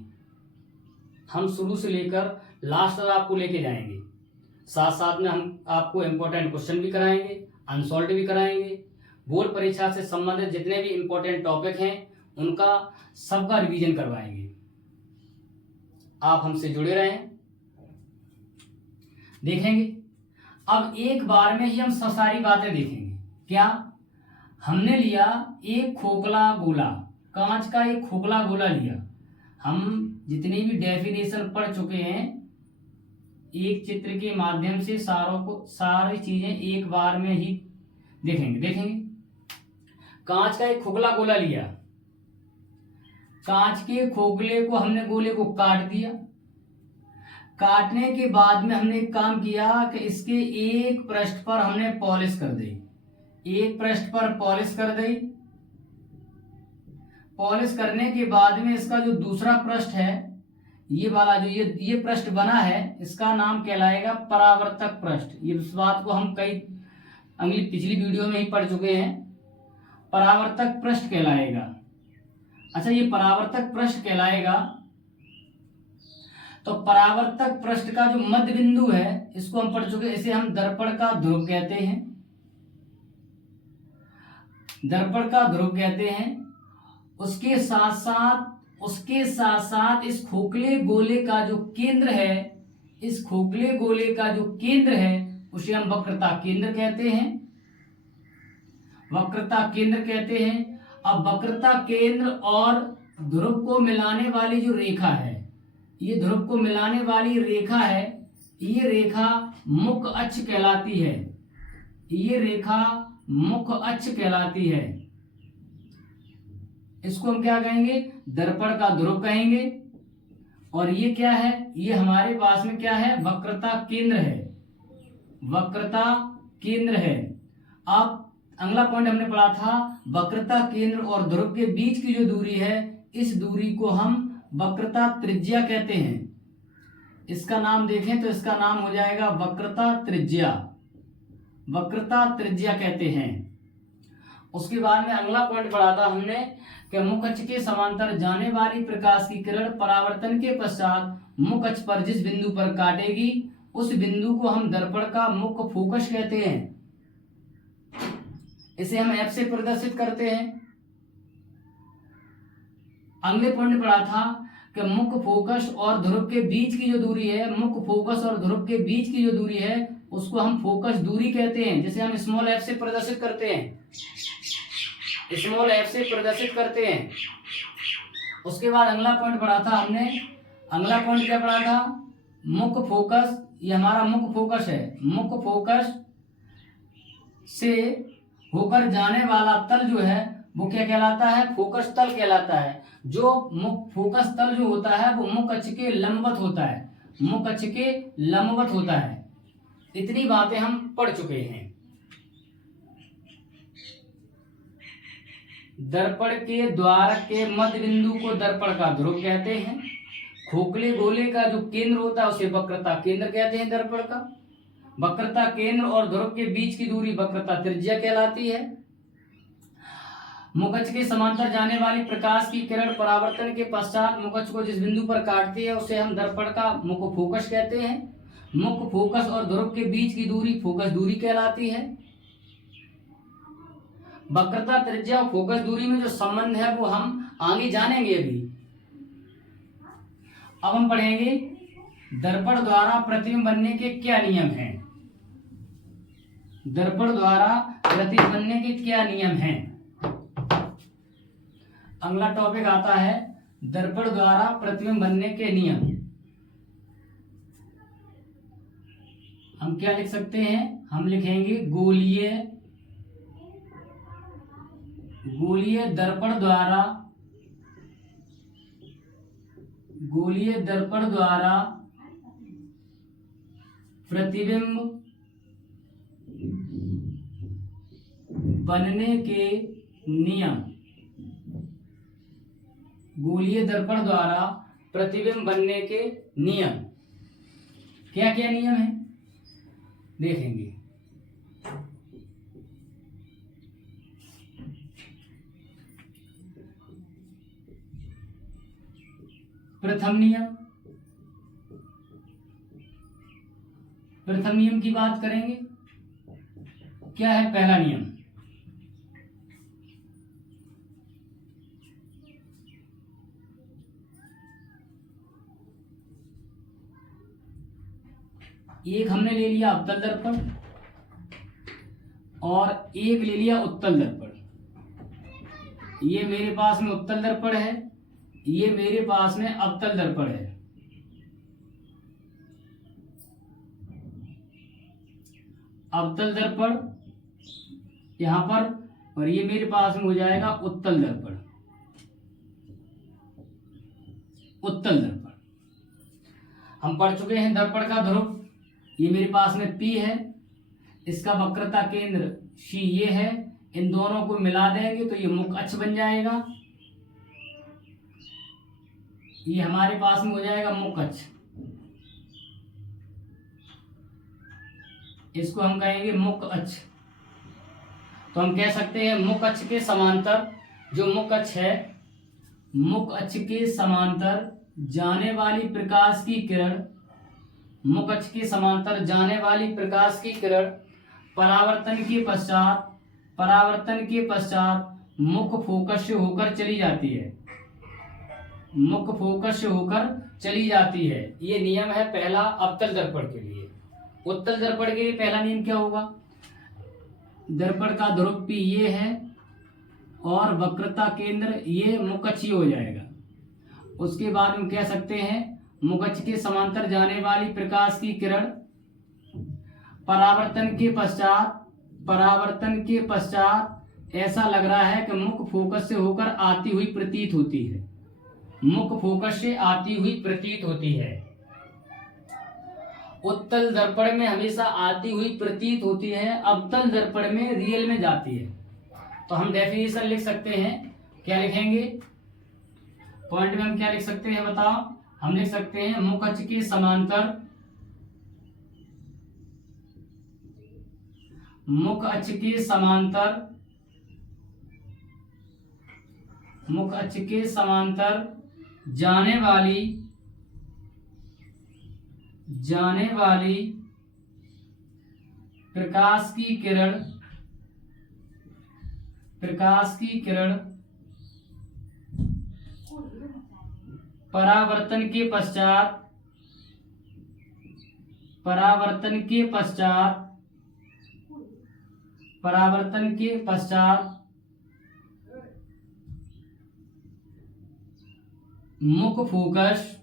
हम शुरू से लेकर लास्ट तक आपको लेके जाएंगे। साथ साथ में हम आपको इम्पोर्टेंट क्वेश्चन भी कराएंगे, अनसॉल्व भी कराएंगे। बोर्ड परीक्षा से संबंधित जितने भी इम्पोर्टेंट टॉपिक हैं उनका सबका रिवीजन करवाएंगे। आप हमसे जुड़े रहें, देखेंगे। अब एक बार में ही हम सब सारी बातें देखेंगे। क्या? हमने लिया एक खोखला गोला, कांच का एक खोखला गोला लिया। हम जितनी भी डेफिनेशन पढ़ चुके हैं, एक चित्र के माध्यम से सारी चीजें एक बार में ही देखेंगे। कांच का एक खोखला गोला लिया, कांच के खोखले को हमने गोले को काट दिया। काटने के बाद में हमने एक काम किया कि इसके एक पृष्ठ पर हमने पॉलिश कर दी, एक पृष्ठ पर पॉलिश कर दी। पॉलिश करने के बाद में इसका जो दूसरा पृष्ठ है, ये वाला जो ये पृष्ठ बना है, इसका नाम कहलाएगा परावर्तक पृष्ठ। ये इस बात को हम कई पिछली वीडियो में ही पढ़ चुके हैं। परावर्तक पृष्ठ कहलाएगा। अच्छा, ये परावर्तक पृष्ठ कहलाएगा। तो परावर्तक पृष्ठ का जो मध्य बिंदु है, इसको हम पढ़ चुके हैं, इसे हम दर्पण का ध्रुव कहते हैं। दर्पण का ध्रुव कहते हैं। उसके साथ साथ इस खोखले गोले का जो केंद्र है, इस खोखले गोले का जो केंद्र है, उसे हम वक्रता केंद्र कहते हैं। वक्रता केंद्र कहते हैं। अब वक्रता केंद्र और ध्रुव को मिलाने वाली जो रेखा है, ये ध्रुव को मिलाने वाली रेखा है, ये रेखा मुख अक्ष कहलाती है। ये रेखा मुख अक्ष कहलाती है। इसको हम क्या कहेंगे? दर्पण का ध्रुव कहेंगे। और ये क्या है? ये हमारे पास में क्या है? वक्रता केंद्र है। वक्रता केंद्र है। अब अगला पॉइंट हमने पढ़ा था वक्रता केंद्र और ध्रुव के बीच की जो दूरी है, इस दूरी को हम वक्रता त्रिज्या कहते हैं। इसका नाम देखें तो इसका नाम हो जाएगा वक्रता त्रिज्या। वक्रता त्रिज्या कहते हैं। उसके बाद में अगला पॉइंट पढ़ा था हमने कि मुख अक्ष के समांतर जाने वाली प्रकाश की किरण परावर्तन के पश्चात मुख अक्ष पर जिस बिंदु पर काटेगी, उस बिंदु को हम दर्पण का मुख्य फोकस कहते हैं। इसे हम F से प्रदर्शित करते हैं। अगले पॉइंट पढ़ा था कि मुख्य फोकस और ध्रुव के बीच की जो दूरी है, मुख्य फोकस और ध्रुव के बीच की जो दूरी है, उसको हम फोकस दूरी कहते हैं, जिसे हम स्मॉल f से प्रदर्शित करते हैं। स्मॉल f से प्रदर्शित करते हैं। उसके बाद अगला पॉइंट पढ़ा था हमने। अगला पॉइंट क्या पढ़ा था? मुख्य फोकस, ये हमारा मुख्य फोकस है। मुख्य फोकस से होकर जाने वाला तल जो है वो क्या कहलाता है? फोकस तल कहलाता है। जो फोकस तल जो होता है वो मुख्य अक्ष के लंबवत होता है। मुख्य अक्ष के लंबवत होता है। इतनी बातें हम पढ़ चुके हैं। दर्पण के द्वारक के मध्य बिंदु को दर्पण का ध्रुव कहते हैं। खोखले गोले का जो केंद्र होता है उसे वक्रता केंद्र कहते हैं दर्पण का। वक्रता केंद्र और ध्रुव के बीच की दूरी वक्रता त्रिज्या कहलाती है। मुख अक्ष के समांतर जाने वाली प्रकाश की किरण परावर्तन के पश्चात मुख अक्ष को जिस बिंदु पर काटती है उसे हम दर्पण का मुख्य फोकस कहते हैं। मुख्य फोकस और ध्रुव के बीच की दूरी फोकस दूरी कहलाती है। वक्रता त्रिज्या और फोकस दूरी में जो संबंध है वो हम आगे जानेंगे। अभी अब हम पढ़ेंगे दर्पण द्वारा प्रतिबिंब बनने के क्या नियम हैं। दर्पण द्वारा प्रतिबिंब बनने के क्या नियम हैं। अगला टॉपिक आता है दर्पण द्वारा प्रतिबिंब बनने के नियम। हम क्या लिख सकते हैं? हम लिखेंगे गोलीय दर्पण द्वारा प्रतिबिंब बनने के नियम। गोलीय दर्पण द्वारा प्रतिबिंब बनने के नियम क्या क्या नियम है देखेंगे। प्रथम नियम की बात करेंगे। क्या है पहला नियम? एक हमने ले लिया अवतल दर्पण और एक ले लिया उत्तल दर्पण। ये मेरे पास में उत्तल दर्पण है, ये मेरे पास में अवतल दर्पण है। अवतल दर्पण यहां पर और ये मेरे पास में हो जाएगा उत्तल दर्पण। उत्तल दर्पण हम पढ़ चुके हैं। दर्पण का ध्रुव ये मेरे पास में P है, इसका वक्रता केंद्र C ये है। इन दोनों को मिला देंगे तो ये मुख्य अक्ष बन जाएगा। ये हमारे पास में हो जाएगा मुख्य अक्ष। इसको हम कहेंगे मुख्य अक्ष। तो हम कह सकते हैं मुख्य अक्ष के समांतर जो मुख्य अक्ष है, मुख्य अक्ष के समांतर जाने वाली प्रकाश की किरण, मुख्य अक्ष के समांतर जाने वाली प्रकाश की किरण परावर्तन के पश्चात मुख्य फोकस से होकर चली जाती है। मुख्य फोकस से होकर चली जाती है। ये नियम है पहला अवतल दर्पण के लिए। उत्तल दर्पण के लिए पहला नियम क्या होगा? दर्पण का ध्रुव P ये है और वक्रता केंद्र ये मुख्य अक्ष हो जाएगा। उसके बाद हम कह सकते हैं मुख्य अक्ष के समांतर जाने वाली प्रकाश की किरण परावर्तन के पश्चात ऐसा लग रहा है कि मुख्य फोकस से होकर आती हुई प्रतीत होती है। मुख्य फोकस से आती हुई प्रतीत होती है। उत्तल दर्पण में हमेशा आती हुई प्रतीत होती है, अवतल दर्पण में रियल में जाती है। तो हम डेफिनेशन लिख सकते हैं, क्या लिखेंगे पॉइंट में, हम क्या लिख सकते हैं बताओ। हम लिख सकते हैं मुख अक्ष के समांतर, मुख अक्ष के समांतर, मुख अक्ष के समांतर जाने वाली प्रकाश की किरण परावर्तन के पश्चात मुख फोकस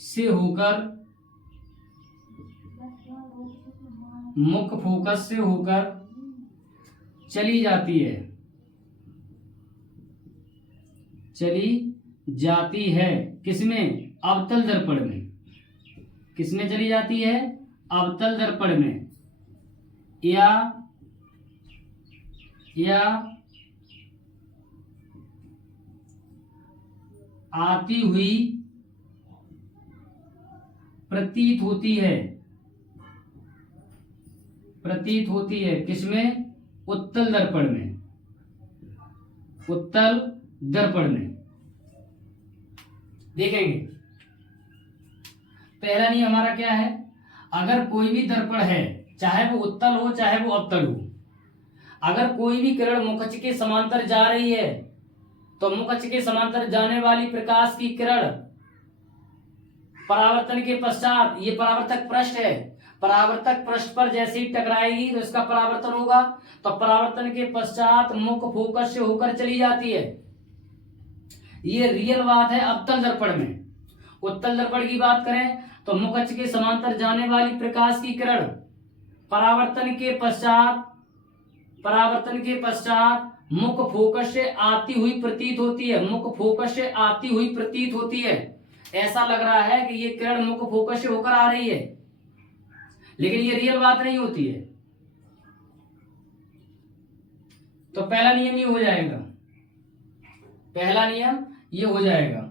से होकर चली जाती है। किसमें? अवतल दर्पण में। किसमें चली जाती है? अवतल दर्पण में, या आती हुई प्रतीत होती है। किसमें? उत्तल दर्पण में। उत्तल दर्पण में देखेंगे। पहला नियम हमारा क्या है? अगर कोई भी दर्पण है, चाहे वो उत्तल हो चाहे वो अवतल हो, अगर कोई भी किरण मुख अक्ष के समांतर जा रही है तो मुख अक्ष के समांतर जाने वाली प्रकाश की किरण परावर्तन के पश्चात, ये परावर्तक पृष्ठ है, परावर्तक पृष्ठ पर जैसे ही टकराएगी तो इसका परावर्तन होगा, तो परावर्तन के पश्चात मुख फोकस से होकर चली जाती है। ये रियल बात है अवतल दर्पण में। उत्तल दर्पण की बात करें तो मुख अक्ष के समांतर जाने वाली प्रकाश की किरण परावर्तन के पश्चात मुख फोकस से आती हुई प्रतीत होती है। ऐसा लग रहा है कि ये किरण मुख फोकस से होकर आ रही है, लेकिन ये रियल बात नहीं होती है। तो पहला नियम ये हो जाएगा।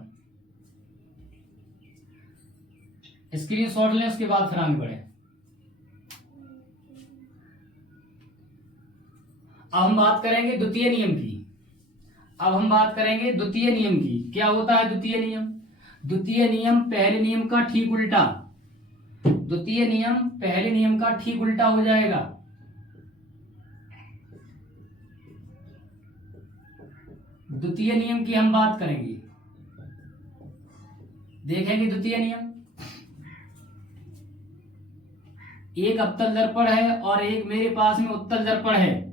स्क्रीनशॉट लें, उसके बाद फिर आगे बढ़े। अब हम बात करेंगे द्वितीय नियम की। क्या होता है द्वितीय नियम? द्वितीय नियम पहले नियम का ठीक उल्टा। द्वितीय नियम पहले नियम का ठीक उल्टा हो जाएगा। द्वितीय नियम की हम बात करेंगे, देखेंगे द्वितीय नियम। एक अवतल दर्पण है और एक मेरे पास में उत्तल दर्पण है।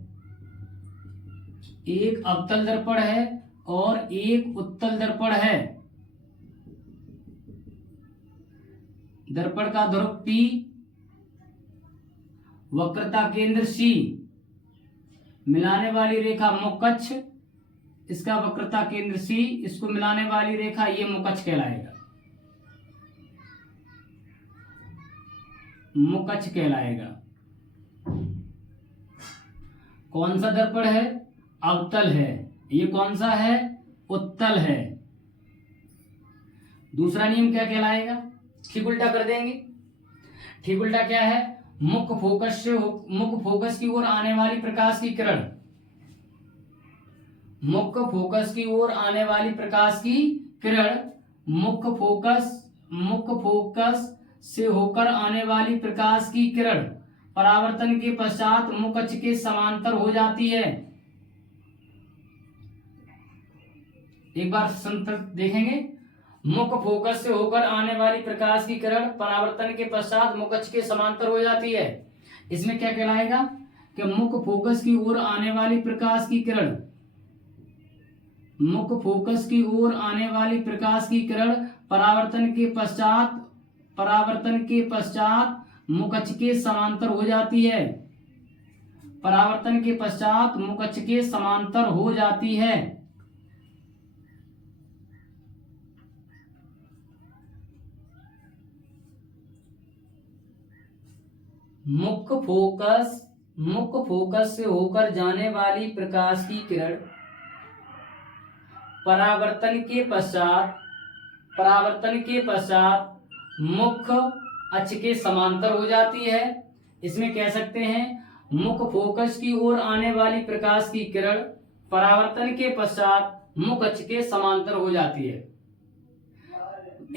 एक अवतल दर्पण है और एक उत्तल दर्पण है। दर्पण का ध्रुव P, वक्रता केंद्र C, मिलाने वाली रेखा मुख अक्ष, इसका वक्रता केंद्र C, इसको मिलाने वाली रेखा ये मुख अक्ष कहलाएगा। मुख अक्ष कहलाएगा। कौन सा दर्पण है? अवतल है। ये कौन सा है? उत्तल है। दूसरा नियम क्या कहलाएगा? ठीक उल्टा कर देंगे। ठीक उल्टा क्या है? मुख फोकस की ओर आने वाली प्रकाश की किरण, मुख फोकस की ओर आने वाली प्रकाश की किरण मुख फोकस से होकर आने वाली प्रकाश की किरण परावर्तन के पश्चात मुख अक्ष के समांतर हो जाती है। एक बार देखेंगे। मुख फोकस से होकर आने वाली प्रकाश की किरण परावर्तन के पश्चात मुख अक्ष के समांतर हो जाती है। इसमें क्या कहलाएगा कि मुख फोकस की ओर आने वाली प्रकाश की किरण, मुख फोकस की ओर आने वाली प्रकाश की किरण परावर्तन के पश्चात मुख अक्ष के समांतर हो जाती है। परावर्तन के पश्चात मुख अक्ष के समांतर हो जाती है। मुख्य फोकस से होकर जाने वाली प्रकाश की किरण परावर्तन के पश्चात मुख्य अक्ष के समांतर हो जाती है। इसमें कह सकते हैं मुख्य फोकस की ओर आने वाली प्रकाश की किरण परावर्तन के पश्चात मुख्य अक्ष के समांतर हो जाती है।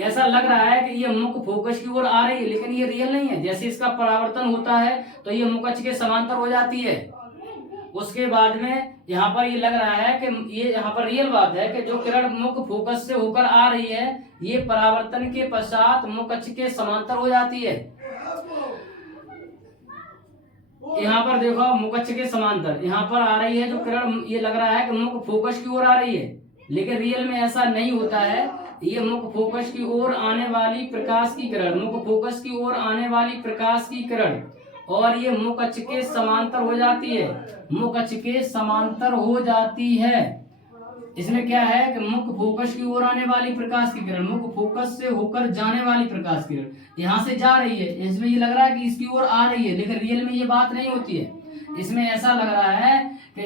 ऐसा लग रहा है कि ये मुख्य फोकस की ओर आ रही है, लेकिन ये रियल नहीं है। जैसे इसका परावर्तन होता है तो ये मुख्य अक्ष के समांतर हो जाती है। उसके बाद में यहाँ पर ये लग रहा है कि ये यहाँ पर रियल बात है कि जो किरण मुख्य फोकस से होकर आ रही है ये परावर्तन के पश्चात मुख्य अक्ष के समांतर हो जाती है। यहाँ पर देखो मुख्य अक्ष के समांतर यहाँ पर आ रही है जो किरण, ये लग रहा है कि मुख्य फोकस की ओर आ रही है, लेकिन रियल में ऐसा नहीं होता है। ये मुख्य फोकस की ओर आने वाली प्रकाश की किरण, मुख्य फोकस की ओर आने वाली प्रकाश की किरण और ये मुख्य अक्ष के समांतर हो जाती है, मुख्य अक्ष के समांतर हो जाती है। इसमें क्या है कि मुख्य फोकस की ओर आने वाली प्रकाश की किरण, मुख्य फोकस से होकर जाने वाली प्रकाश की किरण यहाँ से जा रही है। इसमें ये लग रहा है कि इसकी ओर आ रही है, लेकिन रियल में ये बात नहीं होती है। इसमें ऐसा लग रहा है कि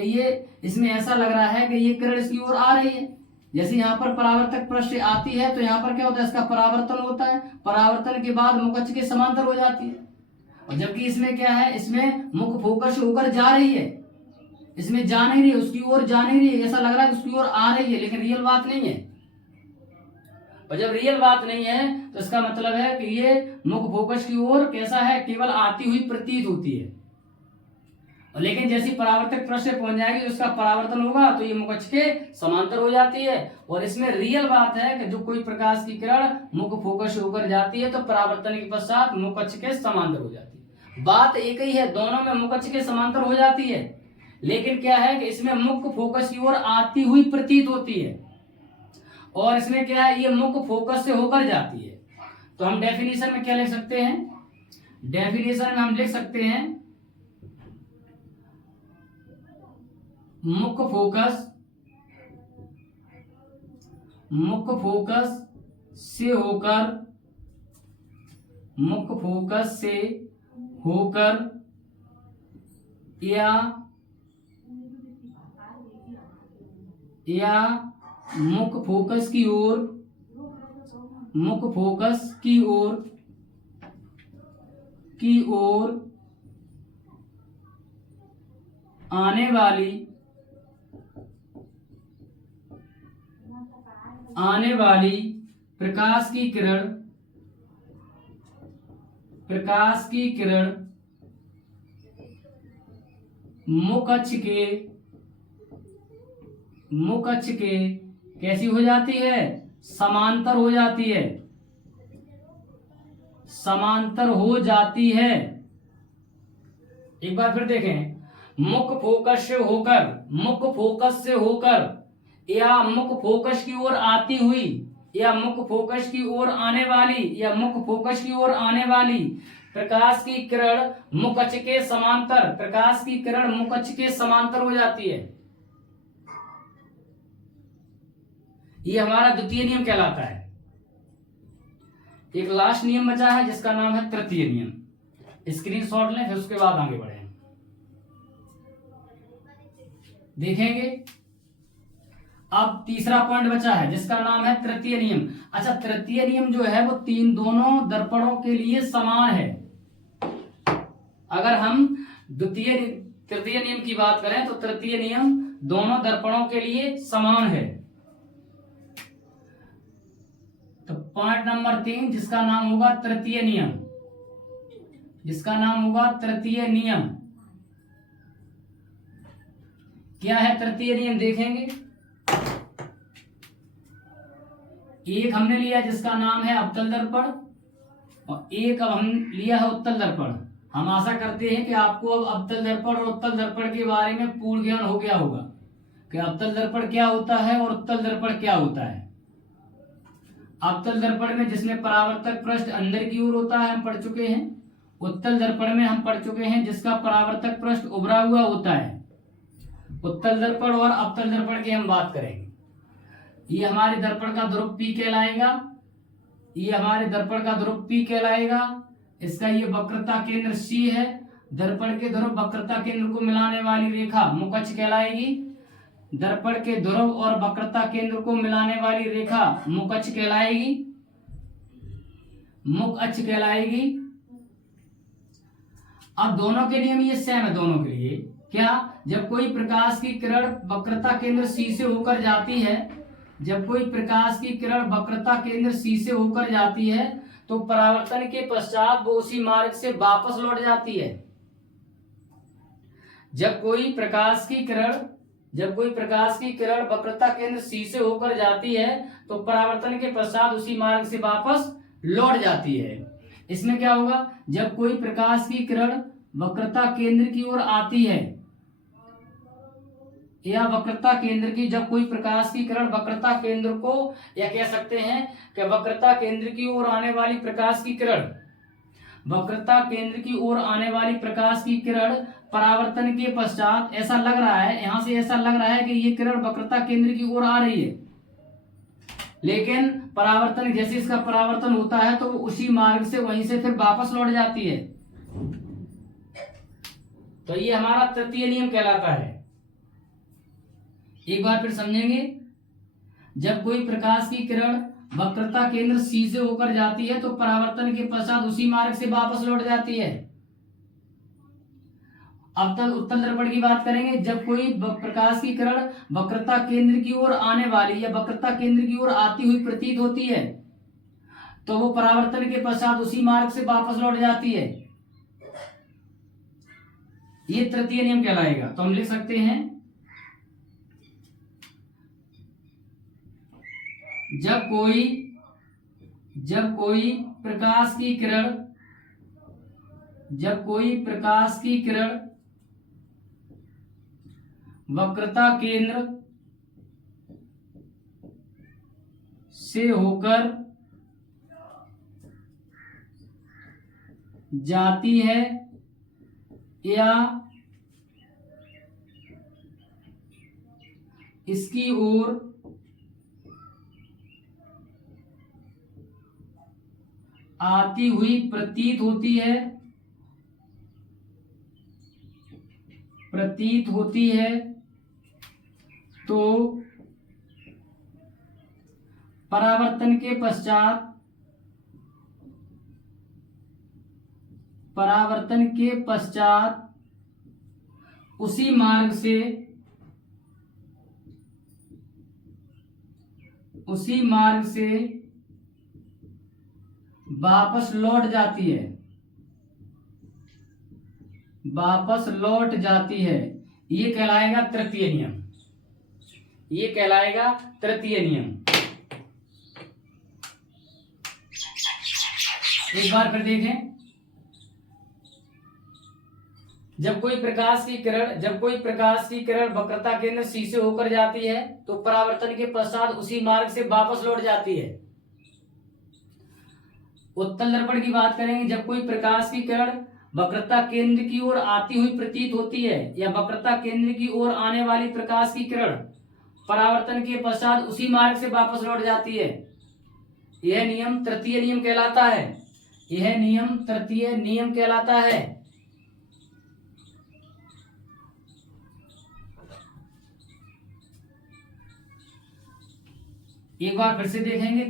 ये किरण इसकी ओर आ रही है। जैसे यहाँ पर परावर्तक पृष्ठ आती है तो यहाँ पर क्या होता है, इसका परावर्तन होता है, परावर्तन के बाद मुख्य अक्ष के समांतर हो जाती है। और जबकि इसमें क्या है, इसमें मुख्य फोकस होकर जा रही है, इसमें जा नहीं रही है, उसकी ओर जा नहीं रही है। ऐसा लग रहा है कि उसकी ओर आ रही है, लेकिन रियल बात नहीं है। और जब रियल बात नहीं है तो इसका मतलब है कि ये मुख्य फोकस की ओर कैसा है, केवल आती हुई प्रतीत होती है। लेकिन जैसी परावर्तक पृष्ठ पे पहुंच जाएगी, उसका परावर्तन होगा तो ये मुख्य अक्ष के समांतर हो जाती है। और इसमें रियल बात है कि जो कोई प्रकाश की किरण मुख्य फोकस होकर जाती है तो परावर्तन के पश्चात मुख्य अक्ष के समांतर हो जाती है। बात एक ही है, दोनों में मुख्य अक्ष के समांतर हो जाती है, लेकिन क्या है कि इसमें मुख्य फोकस की ओर आती हुई प्रतीत होती है और इसमें क्या है, ये मुख्य फोकस से होकर जाती है। तो हम डेफिनेशन में क्या लिख सकते हैं, डेफिनेशन में हम लिख सकते हैं मुख्य फोकस से होकर या मुख्य फोकस की ओर आने वाली प्रकाश की किरण मुख्य अक्ष के कैसी हो जाती है, समांतर हो जाती है, समांतर हो जाती है। एक बार फिर देखें, मुख्य फोकस से होकर या मुख्य फोकस की ओर आती हुई या मुख्य फोकस की ओर आने वाली प्रकाश की किरण मुख्य अक्ष के समांतर, प्रकाश की किरण मुख्य अक्ष के समांतर हो जाती है। ये हमारा द्वितीय नियम कहलाता है। एक लास्ट नियम बचा है जिसका नाम है तृतीय नियम। स्क्रीनशॉट लें, फिर उसके बाद आगे बढ़े देखेंगे। अब तीसरा पॉइंट बचा है जिसका नाम है तृतीय नियम। अच्छा, तृतीय नियम जो है वो दोनों दर्पणों के लिए समान है। अगर हम तृतीय नियम की बात करें तो तृतीय नियम दोनों दर्पणों के लिए समान है। तो पॉइंट नंबर 3 जिसका नाम होगा तृतीय नियम, क्या है तृतीय नियम देखेंगे। एक हमने लिया जिसका नाम है अवतल दर्पण और एक अब हम लिया है उत्तल दर्पण। हम आशा करते हैं कि आपको अब अवतल दर्पण और उत्तल दर्पण के बारे में पूर्ण ज्ञान हो गया होगा कि अवतल दर्पण क्या होता है और उत्तल दर्पण क्या होता है। अवतल दर्पण में जिसमें परावर्तक पृष्ठ अंदर की ओर होता है हम पढ़ चुके हैं। उत्तल दर्पण में हम पढ़ चुके हैं जिसका परावर्तक पृष्ठ उभरा हुआ होता है। उत्तल दर्पण और अवतल दर्पण की हम बात करेंगे। ये हमारे दर्पण का ध्रुव P कहलाएगा, इसका ये वक्रता केंद्र C है। दर्पण के ध्रुव वक्रता केंद्र को मिलाने वाली रेखा मुख अक्ष कहलाएगी। दर्पण के ध्रुव और वक्रता केंद्र को मिलाने वाली रेखा मुख अक्ष कहलाएगी, मुख अक्ष कहलाएगी। अब दोनों के नियम ये सेम है दोनों के लिए। क्या? जब कोई प्रकाश की किरण वक्रता केंद्र C से होकर जाती है, जब कोई प्रकाश की किरण वक्रता केंद्र C से होकर जाती है तो परावर्तन के पश्चात वो उसी मार्ग से वापस लौट जाती है। जब कोई प्रकाश की किरण वक्रता केंद्र C से होकर जाती है तो परावर्तन के पश्चात उसी मार्ग से वापस लौट जाती है। इसमें क्या होगा? जब कोई प्रकाश की किरण वक्रता केंद्र की ओर आती है या वक्रता केंद्र की, जब कोई प्रकाश की किरण वक्रता केंद्र को, या कह सकते हैं कि वक्रता केंद्र की ओर आने वाली प्रकाश की किरण, वक्रता केंद्र की ओर आने वाली प्रकाश की किरण परावर्तन के पश्चात ऐसा लग रहा है, यहां से ऐसा लग रहा है कि ये किरण वक्रता केंद्र की ओर आ रही है, लेकिन परावर्तन, जैसे इसका परावर्तन होता है तो उसी मार्ग से वहीं से फिर वापस लौट जाती है। तो ये हमारा तृतीय नियम कहलाता है। एक बार फिर समझेंगे। जब कोई प्रकाश की किरण वक्रता केंद्र C से होकर जाती है तो परावर्तन के पश्चात उसी मार्ग से वापस लौट जाती है। अब तक उत्तल दर्पण की बात करेंगे। जब कोई प्रकाश की किरण वक्रता केंद्र की ओर आने वाली या वक्रता केंद्र की ओर आती हुई प्रतीत होती है तो वो परावर्तन के पश्चात उसी मार्ग से वापस लौट जाती है। ये तृतीय नियम कहलाएगा। तो हम लिख सकते हैं, जब कोई प्रकाश की किरण वक्रता केंद्र से होकर जाती है या इसकी ओर आती हुई प्रतीत होती है तो परावर्तन के पश्चात उसी मार्ग से वापस लौट जाती है। ये कहलाएगा तृतीय नियम। एक बार फिर देखें। जब कोई प्रकाश की किरण वक्रता केंद्र C से होकर जाती है तो परावर्तन के पश्चात उसी मार्ग से वापस लौट जाती है। उत्तल दर्पण की बात करेंगे। जब कोई प्रकाश की किरण वक्रता केंद्र की ओर आती हुई प्रतीत होती है या वक्रता केंद्र की ओर आने वाली प्रकाश की किरण परावर्तन के पश्चात उसी मार्ग से वापस लौट जाती है। यह नियम तृतीय नियम कहलाता है। एक बार फिर से देखेंगे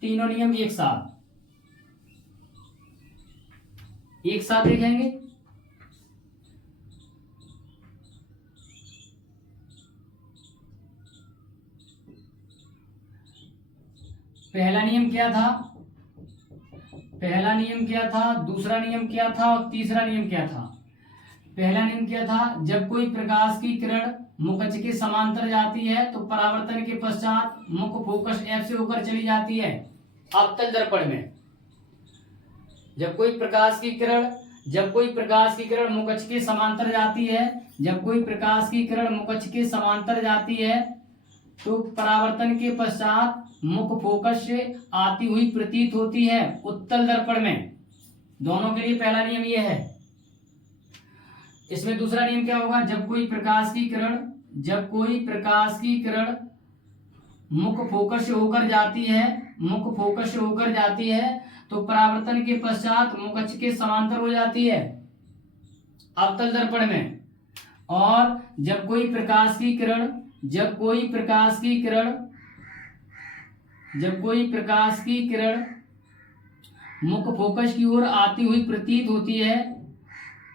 तीनों नियम एक साथ देखेंगे। पहला नियम क्या था, दूसरा नियम क्या था और तीसरा नियम क्या था। पहला नियम क्या था? जब कोई प्रकाश की किरण मुख अक्ष के समांतर जाती है तो परावर्तन के पश्चात मुख फोकस F से होकर चली जाती है। अवतल दर्पण में जब कोई प्रकाश की किरण मुख अक्ष के समांतर जाती है, तो परावर्तन के पश्चात मुख फोकस से आती हुई प्रतीत होती है उत्तल दर्पण में। दोनों के लिए पहला नियम यह है। इसमें दूसरा नियम क्या होगा? जब कोई प्रकाश की किरण मुख फोकस से होकर जाती है तो परावर्तन के पश्चात मुख अक्ष के समांतर हो जाती है अवतल दर्पण में। और जब कोई प्रकाश की किरण मुख फोकस की ओर आती हुई प्रतीत होती है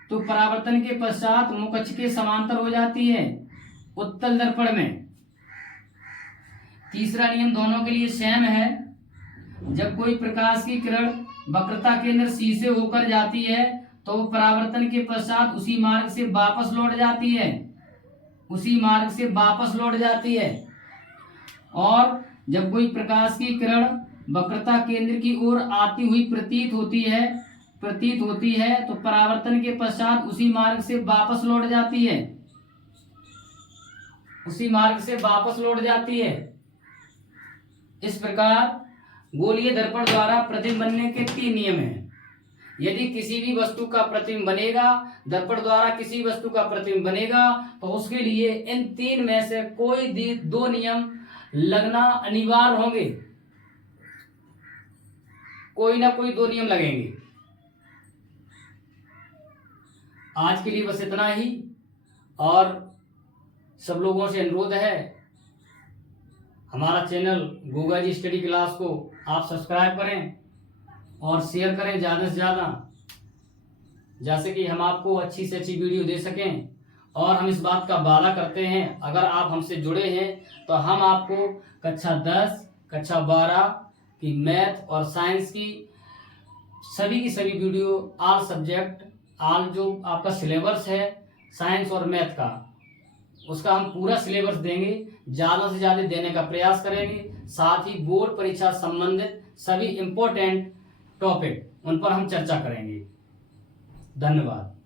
तो परावर्तन के पश्चात मुख अक्ष के समांतर हो जाती है उत्तल दर्पण में। तीसरा नियम दोनों के लिए सेम है। जब कोई प्रकाश की किरण वक्रता केंद्र C से होकर जाती है तो वो परावर्तन के पश्चात उसी मार्ग से वापस लौट जाती है। और जब कोई प्रकाश की किरण वक्रता केंद्र की ओर आती हुई प्रतीत होती है तो परावर्तन के पश्चात उसी मार्ग से वापस लौट जाती है। इस प्रकार गोलीय दर्पण द्वारा प्रतिबिंब बनने के 3 नियम हैं। यदि किसी भी वस्तु का प्रतिबिंब बनेगा, दर्पण द्वारा किसी वस्तु का प्रतिबिंब बनेगा, तो उसके लिए इन 3 में से कोई 2 नियम लगना अनिवार्य होंगे। कोई ना कोई 2 नियम लगेंगे। आज के लिए बस इतना ही। और सब लोगों से अनुरोध है, हमारा channel Goga ji study class को आप सब्सक्राइब करें और शेयर करें ज़्यादा से ज़्यादा, जैसे कि हम आपको अच्छी से अच्छी वीडियो दे सकें। और हम इस बात का वादा करते हैं, अगर आप हमसे जुड़े हैं तो हम आपको कक्षा 10, कक्षा 12 की मैथ और साइंस की सभी वीडियो, ऑल सब्जेक्ट, ऑल जो आपका सिलेबस है साइंस और मैथ का, उसका हम पूरा सिलेबस देंगे, ज़्यादा से ज़्यादा देने का प्रयास करेंगे। साथ ही बोर्ड परीक्षा संबंधित सभी इम्पोर्टेंट टॉपिक उन पर हम चर्चा करेंगे। धन्यवाद।